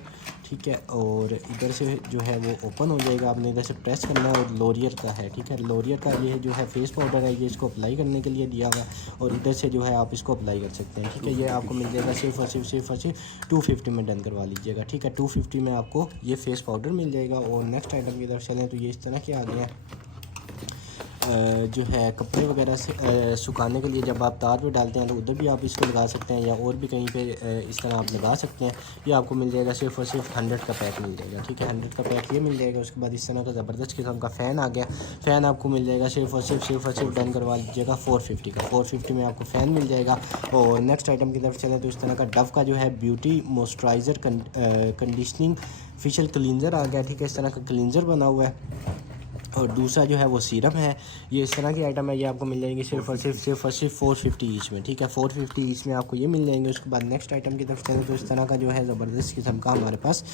ठीक है। और इधर से जो है वो ओपन हो जाएगा, आपने इधर से प्रेस करना है। और लोरियर का है, ठीक है, लोरियर का ये जो है फेस पाउडर है, ये इसको अप्लाई करने के लिए दिया हुआ है। और इधर से जो है आप इसको अप्लाई कर सकते हैं, ठीक है। ये आपको मिल जाएगा सिर्फ और सिर्फ 250 में डन करवा लीजिएगा, ठीक है। 250 में आपको ये फेस पाउडर मिल जाएगा। और नेक्स्ट आइटम की तरफ चलें तो ये इस तरह के आ गया जो है कपड़े वगैरह से सुखाने के लिए जब आप तार पे डालते हैं तो उधर भी आप इसको लगा सकते हैं, या और भी कहीं पे इस तरह आप लगा सकते हैं। ये आपको मिल जाएगा सिर्फ और सिर्फ 100 का पैक मिल जाएगा, ठीक है, 100 का पैक ये मिल जाएगा। उसके बाद इस तरह का ज़बरदस्त किस्म का फ़ैन आ गया, फ़ैन आपको मिल जाएगा सिर्फ और सिर्फ डन करवा लीजिएगा 450 का, 450 में आपको फ़ैन मिल जाएगा। और नेक्स्ट आइटम की तरफ चलें तो इस तरह का डव का जो है beauty moisturizer conditioning facial cleanser आ गया, ठीक है। इस तरह का क्लींजर बना हुआ है। और दूसरा जो है वो सीरम है, ये इस तरह की आइटम है, ये आपको मिल जाएंगे सिर्फ और सिर्फ 450 ईच में, ठीक है, 450 ईच में आपको ये मिल जाएंगे। उसके बाद नेक्स्ट आइटम की तरफ चलें तो इस तरह का जो है ज़बरदस्त किस्म का हमारे पास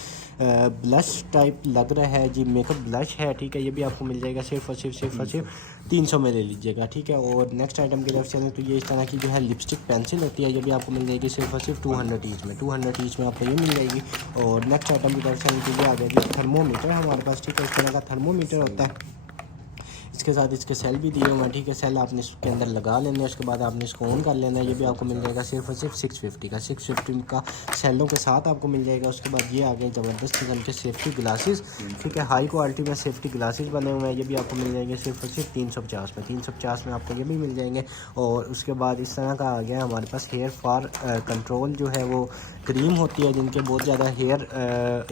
ब्लश टाइप लग रहा है जी, मेकअप ब्लश है, ठीक है। ये भी आपको मिल जाएगा सिर्फ और सिर्फ 300 में ले लीजिएगा, ठीक है। और नेक्स्ट आइटम की तरफ चलें तो ये इस तरह की जो है लिपस्टिक पेंसिल होती है, ये भी आपको मिल जाएगी सिर्फ और सिर्फ 200 ईच में, 200 ईच में आपको ये मिल जाएगी। और नेक्स्ट आइटम की तरफ चलें तो ये आ गया जी थर्मोमीटर हमारे पास, ठीक है। इस तरह का थर्मोमीटर होता है, इसके साथ इसके सेल भी दिए हुए हैं, ठीक है। सेल आपने इसके अंदर लगा लेना है, उसके बाद आपने इसको ऑन कर लेना है। ये भी आपको मिल जाएगा सिर्फ और सिर्फ 650 का सेलों के साथ आपको मिल जाएगा। उसके बाद ये आ गए ज़बरदस्त किस्म के सेफ्टी ग्लासेस, ठीक है, हाई क्वालिटी में सेफ्टी ग्लासेस बने हुए हैं। ये भी आपको मिल जाएंगे सिर्फ और सिर्फ 350 में, 350 में आपको ये भी मिल जाएंगे। और उसके बाद इस तरह का आ गया हमारे पास हेयर फॉल कंट्रोल जो है वो क्रीम होती है, जिनके बहुत ज़्यादा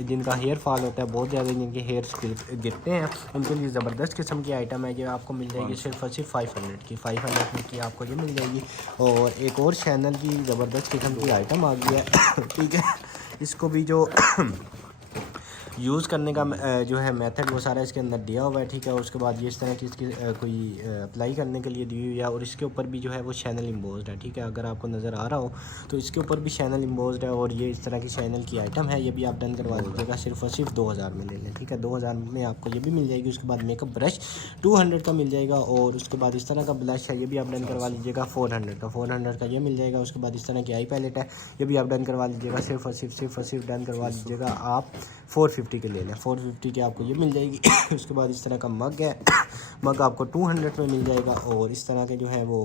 जिनका हेयर फॉल होता है, बहुत ज़्यादा जिनके हेयर गिरते हैं, उनके लिए ज़बरदस्त किस्म की आइटम है। ये आपको मिल जाएगी सिर्फ और सिर्फ 500 की, 500 की आपको ये मिल जाएगी। और एक और चैनल की ज़बरदस्त किस्म की आइटम आ गई है, ठीक है। इसको भी जो यूज़ करने का जो है मेथड वो सारा इसके अंदर दिया हुआ है, ठीक है। उसके बाद ये इस तरह की इसकी कोई अप्लाई करने के लिए दी हुई है। और इसके ऊपर भी जो है वो चैनल इम्बोज्ड है, ठीक है, अगर आपको नज़र आ रहा हो तो इसके ऊपर भी चैनल इम्बोज्ड है। और ये इस तरह की चैनल की आइटम है, ये भी आप डन करवा दीजिएगा सिर्फ और सिर्फ 2000 में ले लें, ठीक है, 2000 में आपको ये भी मिल जाएगी। उसके बाद मेकअप ब्रश 200 का मिल जाएगा। और उसके बाद इस तरह का ब्लश है, ये भी आप डन करवा लीजिएगा 400 का ये मिल जाएगा। उसके बाद इस तरह की आई पैलेट है, ये भी आप डन करवा लीजिएगा सिर्फ और सिर्फ डन करवा लीजिएगा आप 450 के ले लें, 450 की आपको ये मिल जाएगी। उसके बाद इस तरह का मग है, मग आपको 200 में मिल जाएगा। और इस तरह के जो है वो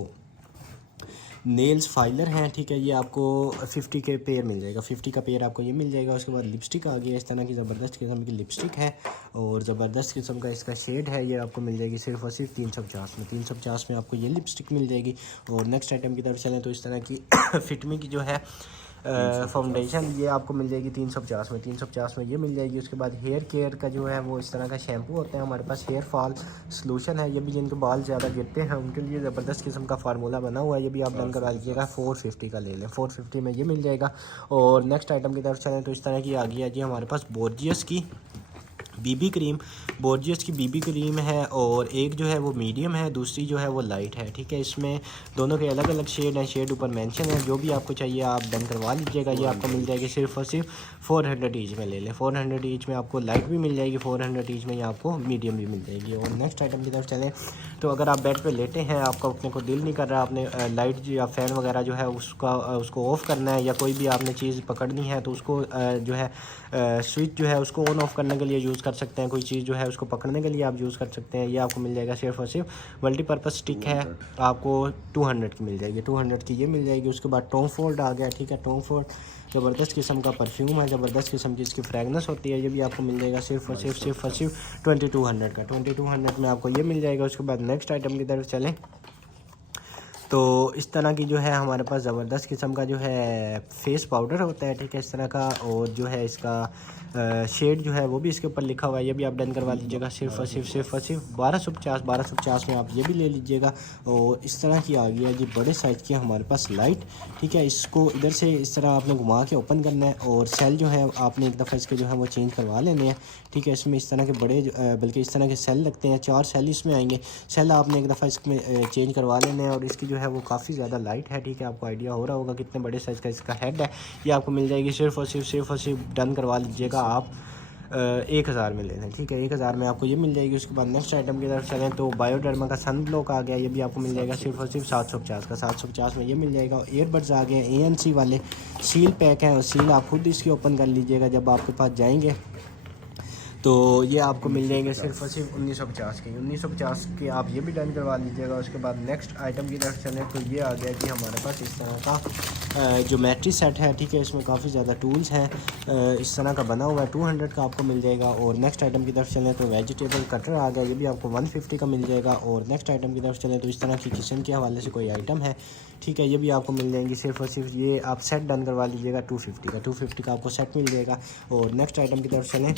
नेल्स फाइलर हैं, ठीक है, ये आपको 50 के पेयर मिल जाएगा, 50 का पेयर आपको ये मिल जाएगा। उसके बाद लिपस्टिक आ गया, इस तरह की ज़बरदस्त किस्म की लिपस्टिक है और ज़बरदस्त किस्म का इसका शेड है, ये आपको मिल जाएगी सिर्फ और सिर्फ 350 में, 350 में आपको ये लिपस्टिक मिल जाएगी। और नेक्स्ट आइटम की तरफ चलें तो इस तरह की फिटमी की जो है फाउंडेशन ये आपको मिल जाएगी 350 में, 350 में ये मिल जाएगी। उसके बाद हेयर केयर का जो है वो इस तरह का शैम्पू होता है हमारे पास, हेयर फॉल सॉल्यूशन है, ये भी जिनके बाल ज़्यादा गिरते हैं उनके लिए ज़बरदस्त किस्म का फार्मूला बना हुआ है, ये भी आप डन करवा लीजिएगा 450 का ले लें, 450 में ये मिल जाएगा। और नेक्स्ट आइटम की तरफ चलें तो इस तरह की आ गई है जी हमारे पास बोर्जियस की बीबी क्रीम, बोर्जियस की बीबी क्रीम है। और एक जो है वो मीडियम है, दूसरी जो है वो लाइट है, ठीक है। इसमें दोनों के अलग अलग शेड हैं, शेड ऊपर मेंशन है, जो भी आपको चाहिए आप डन करवा लीजिएगा। ये आपको मिल जाएगी सिर्फ और सिर्फ 400 ईच में ले लें, 400 ईच में आपको लाइट भी मिल जाएगी, 400 ईच में आपको मीडियम भी मिल जाएगी। और नेक्स्ट आइटम की तरफ चलें तो अगर आप बेड पर लेटे हैं, आपका उठने को दिल नहीं कर रहा, आपने लाइट या फ़ैन वगैरह जो है उसको ऑफ़ करना है, या कोई भी आपने चीज़ पकड़नी है तो उसको जो है स्विच जो है उसको ऑन ऑफ़ करने के लिए यूज़ कर सकते हैं, कोई चीज़ जो है उसको पकड़ने के लिए आप यूज़ कर सकते हैं। ये आपको मिल जाएगा सिर्फ और सिर्फ मल्टीपर्पज़ स्टिक है, आपको 200 की मिल जाएगी, 200 की ये मिल जाएगी। उसके बाद टॉम फोल्ड आ गया, ठीक है, टॉम फोल्ड ज़बरदस्त किस्म का परफ्यूम है, ज़बरदस्त किस्म की इसकी फ्रेगनेंस होती है, ये भी आपको मिल जाएगा सिर्फ और सिर्फ 2200 का, 2200 में आपको ये मिल जाएगा। उसके बाद नेक्स्ट आइटम की तरफ चलें तो इस तरह की जो है हमारे पास ज़बरदस्त किस्म का जो है फेस पाउडर होता है, ठीक है, इस तरह का। और जो है इसका शेड जो है वो भी इसके ऊपर लिखा हुआ है, ये भी आप डन करवा लीजिएगा। सिर्फ और सिर्फ 1250 में आप ये भी ले लीजिएगा। और इस तरह की आ गई है जी बड़े साइज़ की हमारे पास लाइट, ठीक है। इसको इधर से इस तरह आपने घुमा के ओपन करना है और सेल जो है आपने एक दफ़ा इसके जो है वो चेंज करवा लेने हैं, ठीक है। इसमें इस तरह के बड़े बल्कि इस तरह के सेल लगते हैं, 4 सेल इसमें आएंगे। सेल आपने एक दफ़ा इसमें चेंज करवा लेने हैं। और इसकी जो है वो काफ़ी ज़्यादा लाइट है, ठीक है। आपको आइडिया हो रहा होगा कितने बड़े साइज़ का इसका हेड है। ये आपको मिल जाएगी सिर्फ और सिर्फ डन करवा लीजिएगा आप 1000 में ले लें, ठीक है। 1000 में आपको ये मिल जाएगी। उसके बाद नेक्स्ट आइटम की तरफ चलें तो बायोडर्मा का सन ब्लॉक आ गया, ये भी आपको मिल जाएगा सिर्फ और सिर्फ 750 का। 750 में ये मिल जाएगा। और ईयरबड्स आ गए हैं ANC वाले, सील पैक हैं और सील आप खुद इसकी ओपन कर लीजिएगा जब आपके पास जाएंगे। तो ये आपको मिल जाएंगे सिर्फ और सिर्फ 1950 के। 1950 के आप ये भी डन करवा लीजिएगा। उसके बाद नेक्स्ट आइटम की तरफ चलें तो ये आ गया कि हमारे पास इस तरह का जो मैट्री सेट है, ठीक है। इसमें काफ़ी ज़्यादा टूल्स हैं, इस तरह का बना हुआ है। 200 का आपको मिल जाएगा। और नेक्स्ट आइटम की तरफ चलें तो वेजिटेबल कटर आ गया, ये भी आपको 150 का मिल जाएगा। और नेक्स्ट आइटम की तरफ चलें तो इस तरह की किचन के हवाले से कोई आइटम है, ठीक है, ये भी आपको मिल जाएंगी सिर्फ और सिर्फ। ये आप सेट डन करवा लीजिएगा 250 का आपको सेट मिल जाएगा। और नेक्स्ट आइटम की तरफ चलें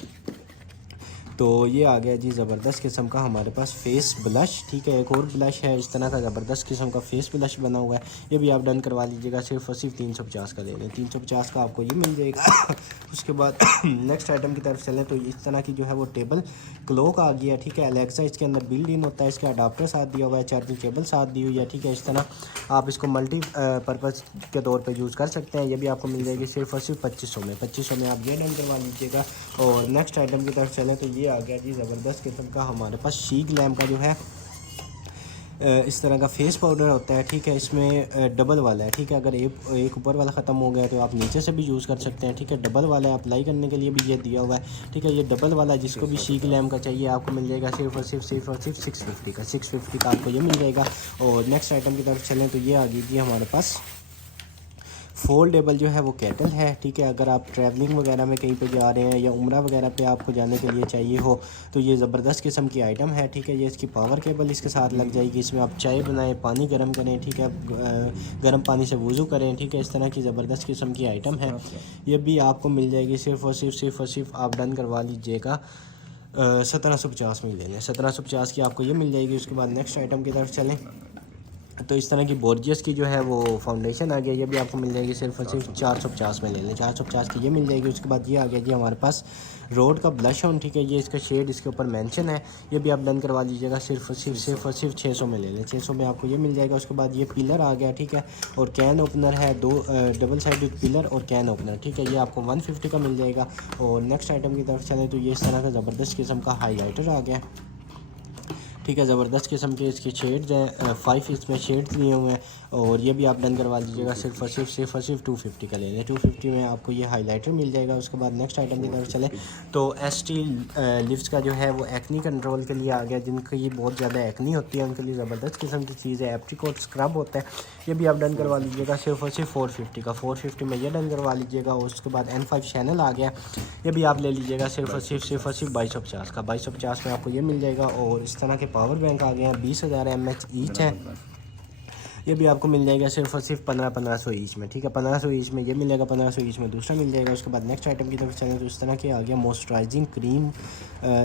तो ये आ गया जी ज़बरदस्त किस्म का हमारे पास फेस ब्लश, ठीक है। एक और ब्लश है इस तरह का ज़बरदस्त किस्म का फेस ब्लश बना हुआ है, ये भी आप डन करवा लीजिएगा। सिर्फ और सिर्फ 350 का ले लें, 350 का आपको ये मिल जाएगा। उसके बाद नेक्स्ट आइटम की तरफ चलें तो इस तरह की जो है वो टेबल क्लॉक आ गया, ठीक है। अलेक्सा इसके अंदर बिल्ड इन होता है, इसका अडाप्टर साथ दिया हुआ है, चार्जिंग केबल साथ दी हुई है, ठीक है। इस तरह आप इसको मल्टी पर्पज़ के तौर पर यूज़ कर सकते हैं। ये भी आपको मिल जाएगी सिर्फ और सिर्फ 2500 में। 2500 में आप ये डन करवा लीजिएगा। और नेक्स्ट आइटम की तरफ चलें तो ये आ गया जी ज़बरदस्त किस्म का हमारे पास शीक लैम्प का जो है इस तरह का फेस पाउडर होता है, ठीक है। इसमें डबल वाला है, ठीक है। अगर एक ऊपर वाला ख़त्म हो गया तो आप नीचे से भी यूज़ कर सकते हैं, ठीक है। डबल वाला है, अप्लाई करने के लिए भी ये दिया हुआ है, ठीक है। ये डबल वाला जिसको भी शीक लैम्प का चाहिए आपको मिल जाएगा सिर्फ और सिर्फ 650 का। 650 का आपको ये मिल जाएगा। और नेक्स्ट आइटम की तरफ चलें तो ये आ गई जी हमारे पास फोल्डेबल जो है वो केटल है, ठीक है। अगर आप ट्रैवलिंग वगैरह में कहीं पे जा रहे हैं या उम्रा वगैरह पे आपको जाने के लिए चाहिए हो तो ये ज़बरदस्त किस्म की आइटम है, ठीक है। ये इसकी पावर केबल इसके साथ लग जाएगी। इसमें आप चाय बनाएं, पानी गर्म करें, ठीक है, गर्म पानी से वज़ू करें, ठीक है। इस तरह की ज़बरदस्त किस्म की आइटम है, ये भी आपको मिल जाएगी सिर्फ और सिर्फ आप डन करवा लीजिएगा 1750 में ले लें। 1750 की आपको ये मिल जाएगी। उसके बाद नेक्स्ट आइटम की तरफ चलें तो इस तरह की बोर्जियस की जो है वो फाउंडेशन आ गया, ये भी आपको मिल जाएगी सिर्फ और सिर्फ 450 में ले लें। 450 की ये मिल जाएगी। उसके बाद ये आ गया जी हमारे पास रोड का ब्लश ऑन, ठीक है। ये इसका शेड इसके ऊपर मेंशन है, ये भी आप डन करवा लीजिएगा सिर्फ और सिर्फ 600 में ले लें। 600 में आपको ये मिल जाएगा। उसके बाद ये पिलर आ गया, ठीक है। और कैन ओपनर है, 2 डबल साइडेड पिलर और कैन ओपनर, ठीक है। ये आपको 150 का मिल जाएगा। और नेक्स्ट आइटम की तरफ चलें तो ये इस तरह का ज़बरदस्त किस्म का हाईलाइटर आ गया, ठीक है। ज़बरदस्त किस्म के इसके शेड्स हैं, 5 इसमें शेड्स दिए हुए हैं। और ये भी आप डन करवा लीजिएगा सिर्फ और सिर्फ 250 का ले लें। 250 में आपको ये हाइलाइटर मिल जाएगा। उसके बाद नेक्स्ट आइटम की तरफ चले तो ST लिप्स का जो है वो एक्नी कंट्रोल के लिए आ गया। जिनकी ये बहुत ज़्यादा एक्नी होती है उनके लिए ज़बरदस्त किस्म की चीज़ है। एप्रिकॉट स्क्रब होता है, ये भी आप डन करवा लीजिएगा सिर्फ और सिर्फ 450 का। 450 में ये डन करवा लीजिएगा। और उसके बाद N5 चैनल आ गया, ये भी आप ले लीजिएगा सिर्फ और सिर्फ 2250 का। 2250 में आपको ये मिल जाएगा। और इस तरह के पावर बैंक आ गए हैं, 20,000 mAh ईच है, ये भी आपको मिल जाएगा सिर्फ और सिर्फ 1500 ईच में, ठीक है। 1500 ईच में ये मिलेगा, 1500 ईच में दूसरा मिल जाएगा। उसके बाद नेक्स्ट आइटम की तरफ चलें तो इस तरह के आ गया मॉइस्चराइजिंग क्रीम,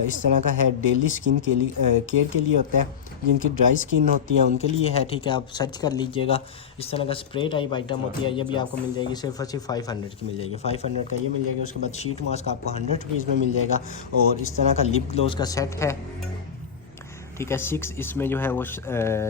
इस तरह का है। डेली स्किन के लिए केयर के लिए होता है, जिनकी ड्राई स्किन होती है उनके लिए है, ठीक है। आप सर्च कर लीजिएगा। इस तरह का स्प्रे टाइप आइटम होती है, ये भी आपको मिल जाएगी सिर्फ और सिर्फ 500 की मिल जाएगी। 500 का ये मिल जाएगा। उसके बाद शीट मास्क आपको 100 रुपीज़ में मिल जाएगा। और इस तरह का लिप ग्लोज का सेट है, ठीक है। 6 इसमें जो है वो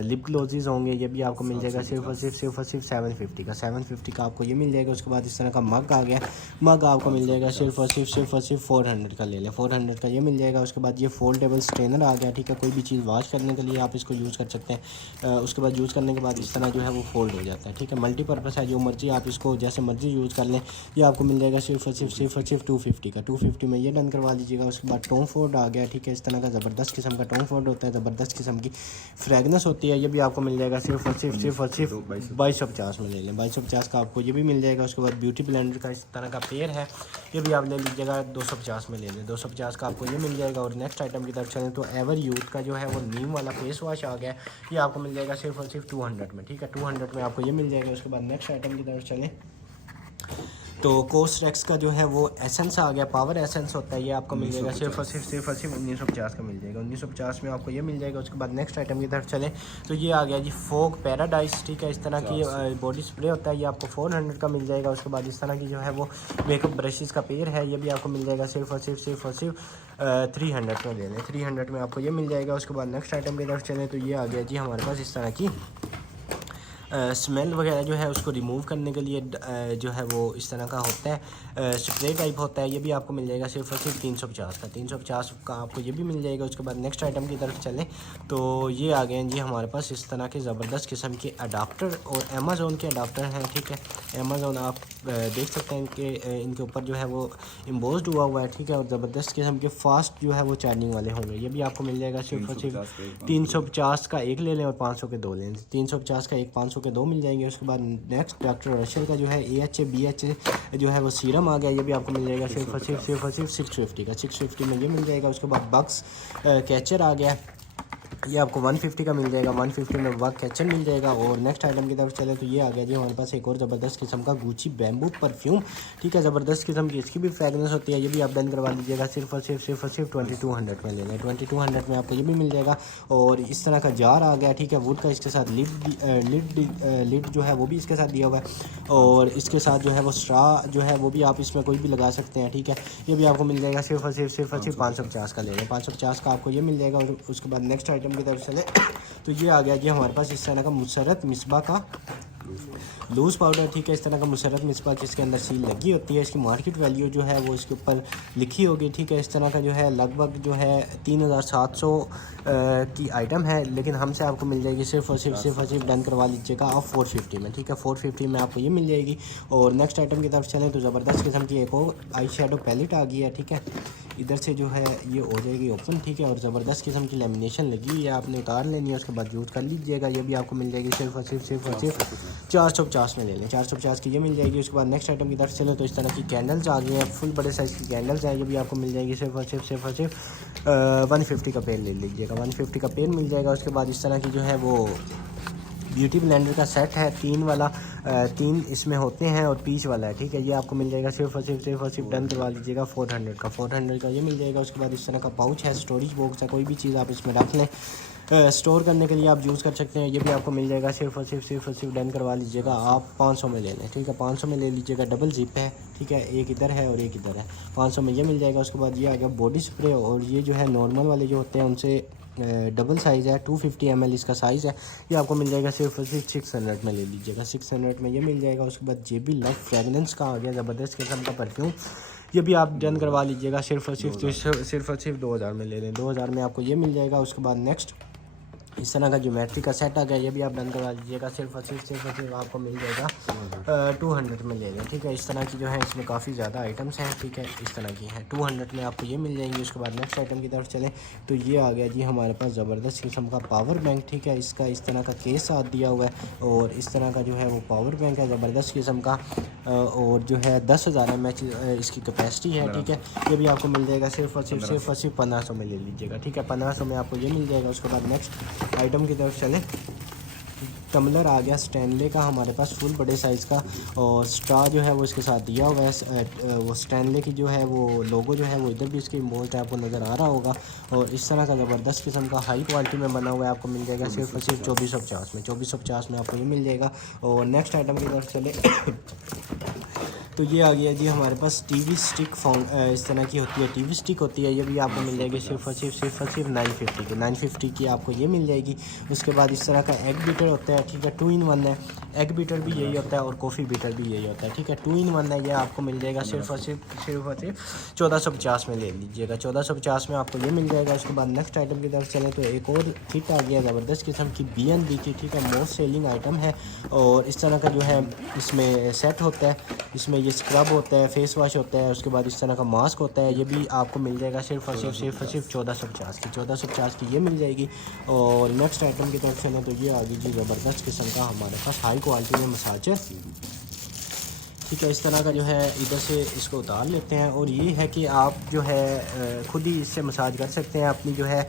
लिप ग्लोजेज होंगे, ये भी आपको मिल जाएगा सिर्फ और सिर्फ 750 का। 750 का आपको ये मिल जाएगा। उसके बाद इस तरह का मग आ गया, मग आपको मिल जाएगा सिर्फ और सिर्फ 400 का ले लें। 400 का ये मिल जाएगा। उसके बाद ये फोल्डेबल स्ट्रेनर आ गया, ठीक है। कोई भी चीज़ वॉश करने के लिए आप इसको यूज़ कर सकते हैं। उसके बाद यूज़ करने के बाद इस तरह जो है वो फोल्ड हो जाता है, ठीक है। मल्टीपर्पज़ है, जो मर्जी आप इसको जैसे मर्जी यूज़ कर लें। ये आपको मिल जाएगा सिर्फ और सिर्फ 250 का। 250 में ये डन करवा लीजिएगा। उसके बाद टॉम फोर्ड आ गया, ठीक है। इस तरह का ज़बरदस्त किस्म का टॉम फोर्ड होता है, ज़बरदस्त किस्म की फ्रेगनेंस होती है। ये भी आपको मिल जाएगा सिर्फ और सिर्फ 2250 में ले लें। 2250 का आपको ये भी मिल जाएगा। उसके बाद ब्यूटी ब्लेंडर का इस तरह का पेयर है, ये भी आप ले लीजिएगा 250 में ले लें। 250 का आपको ये मिल जाएगा। और नेक्स्ट आइटम की तरफ चलें तो एवर यूथ का जो है वो नीम वाला फेस वॉश आ गया, ये आपको मिल जाएगा सिर्फ और सिर्फ 200 में, ठीक है। 200 में आपको ये मिल जाएगा। उसके बाद नेक्स्ट आइटम की तरफ चलें तो कोस्ट्रेक्स का जो है वो एसेंस आ गया, पावर एसेंस होता है, ये आपको मिल जाएगा सिर्फ और सिर्फ 1950 का मिल जाएगा। 1950 में आपको ये मिल जाएगा। उसके बाद नेक्स्ट आइटम की तरफ चलें तो ये आ गया जी फोग पैराडाइज, ठीक है। इस तरह की बॉडी स्प्रे होता है, ये आपको 400 का मिल जाएगा। उसके बाद इस तरह की जो है वो मेकअप ब्रशेज़ का पेयर है, ये भी आपको मिल जाएगा सिर्फ और सिर्फ 300 में ले लें। 300 में आपको ये मिल जाएगा। उसके बाद नेक्स्ट आइटम की तरफ चलें तो ये आ गया जी हमारे पास इस तरह की स्मेल वगैरह जो है उसको रिमूव करने के लिए जो है वो इस तरह का होता है, स्प्रे टाइप होता है, ये भी आपको मिल जाएगा सिर्फ और सिर्फ 350 का। 350 का आपको ये भी मिल जाएगा। उसके बाद नेक्स्ट आइटम की तरफ चलें तो ये आ गए हैं जी हमारे पास इस तरह के ज़बरदस्त किस्म के अडाप्टर, और अमेज़ोन के अडाप्टर हैं, ठीक है। अमेज़ोन आप देख सकते हैं कि इनके ऊपर जो है वो एम्बोस्ड हुआ है, ठीक है। और ज़बरदस्त किस्म के फास्ट जो है वो चार्जिंग वाले होंगे, ये भी आपको मिल जाएगा सिर्फ और सिर्फ 350 का एक ले लें और 500 के दो लें। 350 का एक, 500 के दो मिल जाएंगे। उसके बाद नेक्स्ट डॉक्टर रशल का जो है AHA BHA जो है वो सीरम आ गया, ये भी आपको मिल जाएगा सिर्फ और सिर्फ 650 का। 650 में ये मिल जाएगा। उसके बाद बग्स कैचर आ गया, ये आपको 150 का मिल जाएगा। 150 में वर्क कैचर मिल जाएगा। और नेक्स्ट आइटम की तरफ चले तो ये आ गया जी हमारे पास एक और ज़बरदस्त किस्म का गुची बैम्बू परफ्यूम, ठीक है। ज़बरदस्त किस्म की इसकी भी फ्रेगनेंस होती है, ये भी आप डन करवा लीजिएगा सिर्फ और सिर्फ 2200 में ले लें। 2200 में आपको ये भी मिल जाएगा। और इस तरह का जार आ गया, ठीक है, वुड का। इसके साथ लिड जो है वो भी इसके साथ दिया हुआ है। और इसके साथ जो है वो स्ट्रा जो है वो भी आप इसमें कोई भी लगा सकते हैं, ठीक है। ये भी आपको मिल जाएगा सिर्फ और सिर्फ 550 का ले लें। 550 का आपको ये मिल जाएगा। और उसके बाद नेक्स्ट आइटम की तरफ चले तो ये आ गया जी हमारे पास इस तरह का मुसरत मिसबा का लूज़ पाउडर, ठीक है। इस तरह का मुसरत मिसबा की इसके अंदर सील लगी होती है, इसकी मार्केट वैल्यू जो है वो इसके ऊपर लिखी होगी, ठीक है। इस तरह का जो है लगभग जो है 3700 की आइटम है, लेकिन हमसे आपको मिल जाएगी सिर्फ और सिर्फ डन करवा लीजिएगा आप 450 में, ठीक है। 450 में आपको ये मिल जाएगी। और नेक्स्ट आइटम की तरफ चलें तो ज़बरदस्त किस्म की एक और आई शेडो पैलेट आ गई है, ठीक है। इधर से जो है ये हो जाएगी ओपन, ठीक है। और ज़बरदस्त किस्म की लेमिनेशन लगी हुई है, आपने उतार लेनी है, उसके बाद यूज़ कर लीजिएगा। ये भी आपको मिल जाएगी सिर्फ और सिर्फ 450 में ले लें। 450 की ये मिल जाएगी। उसके बाद नेक्स्ट आइटम की तरफ चलो तो इस तरह की कैंडल्स आ गई हैं, फुल बड़े साइज़ की कैंडल्स हैं, ये भी आपको मिल जाएगी सिर्फ और सिर्फ 150 का पेड़ ले लीजिएगा। 150 का पेड़ मिल जाएगा। उसके बाद इस तरह की जो है वो ब्यूटी ब्लेंडर का सेट है, 3 वाला, 3 इसमें होते हैं और पीच वाला है, ठीक है। ये आपको मिल जाएगा सिर्फ और सिर्फ डन करवा लीजिएगा 400 का। 400 का ये मिल जाएगा। उसके बाद इस तरह का पाउच है, स्टोरेज बॉक्स है, कोई भी चीज़ आप इसमें रख लें, स्टोर करने के लिए आप यूज़ कर सकते हैं। ये भी आपको मिल जाएगा सिर्फ और सिर्फ डन करवा लीजिएगा आप 500 में ले लें, ठीक है। 500 में ले लीजिएगा। डबल जिप है, ठीक है, एक इधर है और एक इधर है। 500 में ये मिल जाएगा। उसके बाद ये आ गया बॉडी स्प्रे, और ये जो है नॉर्मल वाले जो होते हैं उनसे डबल साइज़ है, 250 ml इसका साइज़ है, ये आपको मिल जाएगा सिर्फ 600 में ले लीजिएगा। 600 में ये मिल जाएगा। उसके बाद JB लव फ्रेगनेंस का आ गया ज़बरदस्त किस्म का परफ्यूम, ये भी आप डन करवा लीजिएगा सिर्फ और सिर्फ 2000 में ले लें। 2000 में आपको ये मिल जाएगा। उसके बाद नेक्स्ट इस तरह का ज्योमेट्री का सेट आ गया, ये भी आप डन करवा लीजिएगा सिर्फ और सिर्फ आपको मिल जाएगा 200 में ले लें, ठीक है। इस तरह की जो है इसमें काफ़ी ज़्यादा आइटम्स हैं, ठीक है, इस तरह की हैं। 200 में आपको ये मिल जाएंगी। उसके बाद नेक्स्ट आइटम की तरफ चलें तो ये आ गया जी हमारे पास ज़बरदस्त किस्म का पावर बैंक, ठीक है। इसका इस तरह का केस साथ दिया हुआ है, और इस तरह का जो है वो पावर बैंक है ज़बरदस्त किस्म का, और जो है 10,000 mAh इसकी कैपेसिटी है, ठीक है। ये भी आपको मिल जाएगा सिर्फ और सिर्फ 1500 में ले लीजिएगा, ठीक है। 1500 में आपको ये मिल जाएगा। उसके बाद नेक्स्ट आइटम की तरफ चलें, टम्बलर आ गया स्टैनले का हमारे पास फुल बड़े साइज़ का, और स्ट्रा जो है वो इसके साथ दिया हुआ है। वो स्टैनले की जो है वो लोगो जो है वो इधर भी इसके इम्पोज है, आपको नज़र आ रहा होगा। और इस तरह का ज़बरदस्त किस्म का हाई क्वालिटी में बना हुआ है, आपको मिल जाएगा सिर्फ और सिर्फ 2450 में। 2450 में आपको ये मिल जाएगा। और नेक्स्ट आइटम की तरफ चले तो ये आ गया जी हमारे पास TV स्टिक इस तरह की होती है, TV स्टिक होती है, ये भी आपको मिल जाएगी सिर्फ और सिर्फ 950 की। 950 की आपको ये मिल जाएगी। उसके बाद इस तरह का एग बीटर होता है, ठीक है, 2 in 1 है। एग बीटर भी यही होता है और कॉफ़ी बीटर भी यही होता है, ठीक है। 2 in 1 है, ये आपको मिल जाएगा सिर्फ और सिर्फ 1450 में ले लीजिएगा। 1450 में आपको ये मिल जाएगा। उसके बाद नेक्स्ट आइटम की तरफ चलें तो एक और किट आ गया ज़बरदस्त किस्म की BNB की, ठीक है, मोस्ट सेलिंग आइटम है। और इस तरह का जो है इसमें सेट होता है, इसमें ये स्क्रब होता है, फेस वॉश होता है, उसके बाद इस तरह का मास्क होता है, ये भी आपको मिल जाएगा सिर्फ और सिर्फ 1450 की, 1450 की ये मिल जाएगी। और नेक्स्ट आइटम की तरफ चलें तो ये आ गई जी ज़बरदस्त किस्म का हमारे पास हाई क्वालिटी में मसाजर। ठीक है, इस तरह का जो है इधर से इसको उतार लेते हैं और ये है कि आप जो है ख़ुद ही इससे मसाज कर सकते हैं। अपनी जो है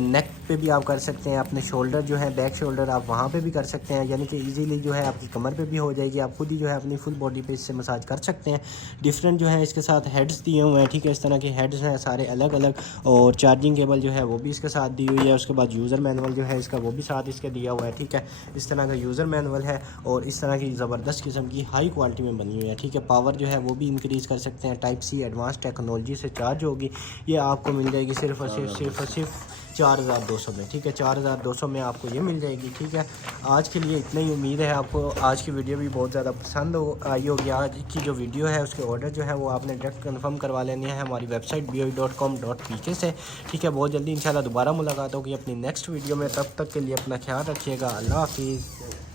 नेक पे भी आप कर सकते हैं, अपने शोल्डर जो है बैक शोल्डर आप वहाँ पे भी कर सकते हैं, यानी कि इजीली जो है आपकी कमर पे भी हो जाएगी। आप खुद ही जो है अपनी फुल बॉडी पे इससे मसाज कर सकते हैं। डिफरेंट जो है इसके साथ हेड्स दिए हुए हैं। ठीक है, इस तरह के हेड्स हैं सारे अलग अलग, और चार्जिंग केबल जो है वो भी इसके साथ दी हुई है। उसके बाद यूज़र मैनुअल जो है इसका वो भी साथ इसके दिया हुआ है। ठीक है, इस तरह का यूज़र मैनुअल है और इस तरह की ज़बरदस्त किस्म की हाई क्वालिटी में बनी हुई है। ठीक है, पावर जो है वो भी इंक्रीज़ कर सकते हैं, टाइप सी एडवांस टेक्नोलॉजी से चार्ज होगी। ये आपको मिल जाएगी सिर्फ और सिर्फ 4200 में। ठीक है, 4200 में आपको ये मिल जाएगी। ठीक है, आज के लिए इतना ही। उम्मीद है आपको आज की वीडियो भी बहुत ज़्यादा पसंद आई होगी। आज की जो वीडियो है उसके ऑर्डर जो है वो आपने डायरेक्ट कंफर्म करवा लेने हैं हमारी वेबसाइट boi.com.pk से। ठीक है, बहुत जल्दी इंशाल्लाह दोबारा मुलाकात होगी अपनी नेक्स्ट वीडियो में। तब तक के लिए अपना ख्याल रखिएगा। अल्लाह हाफिज़।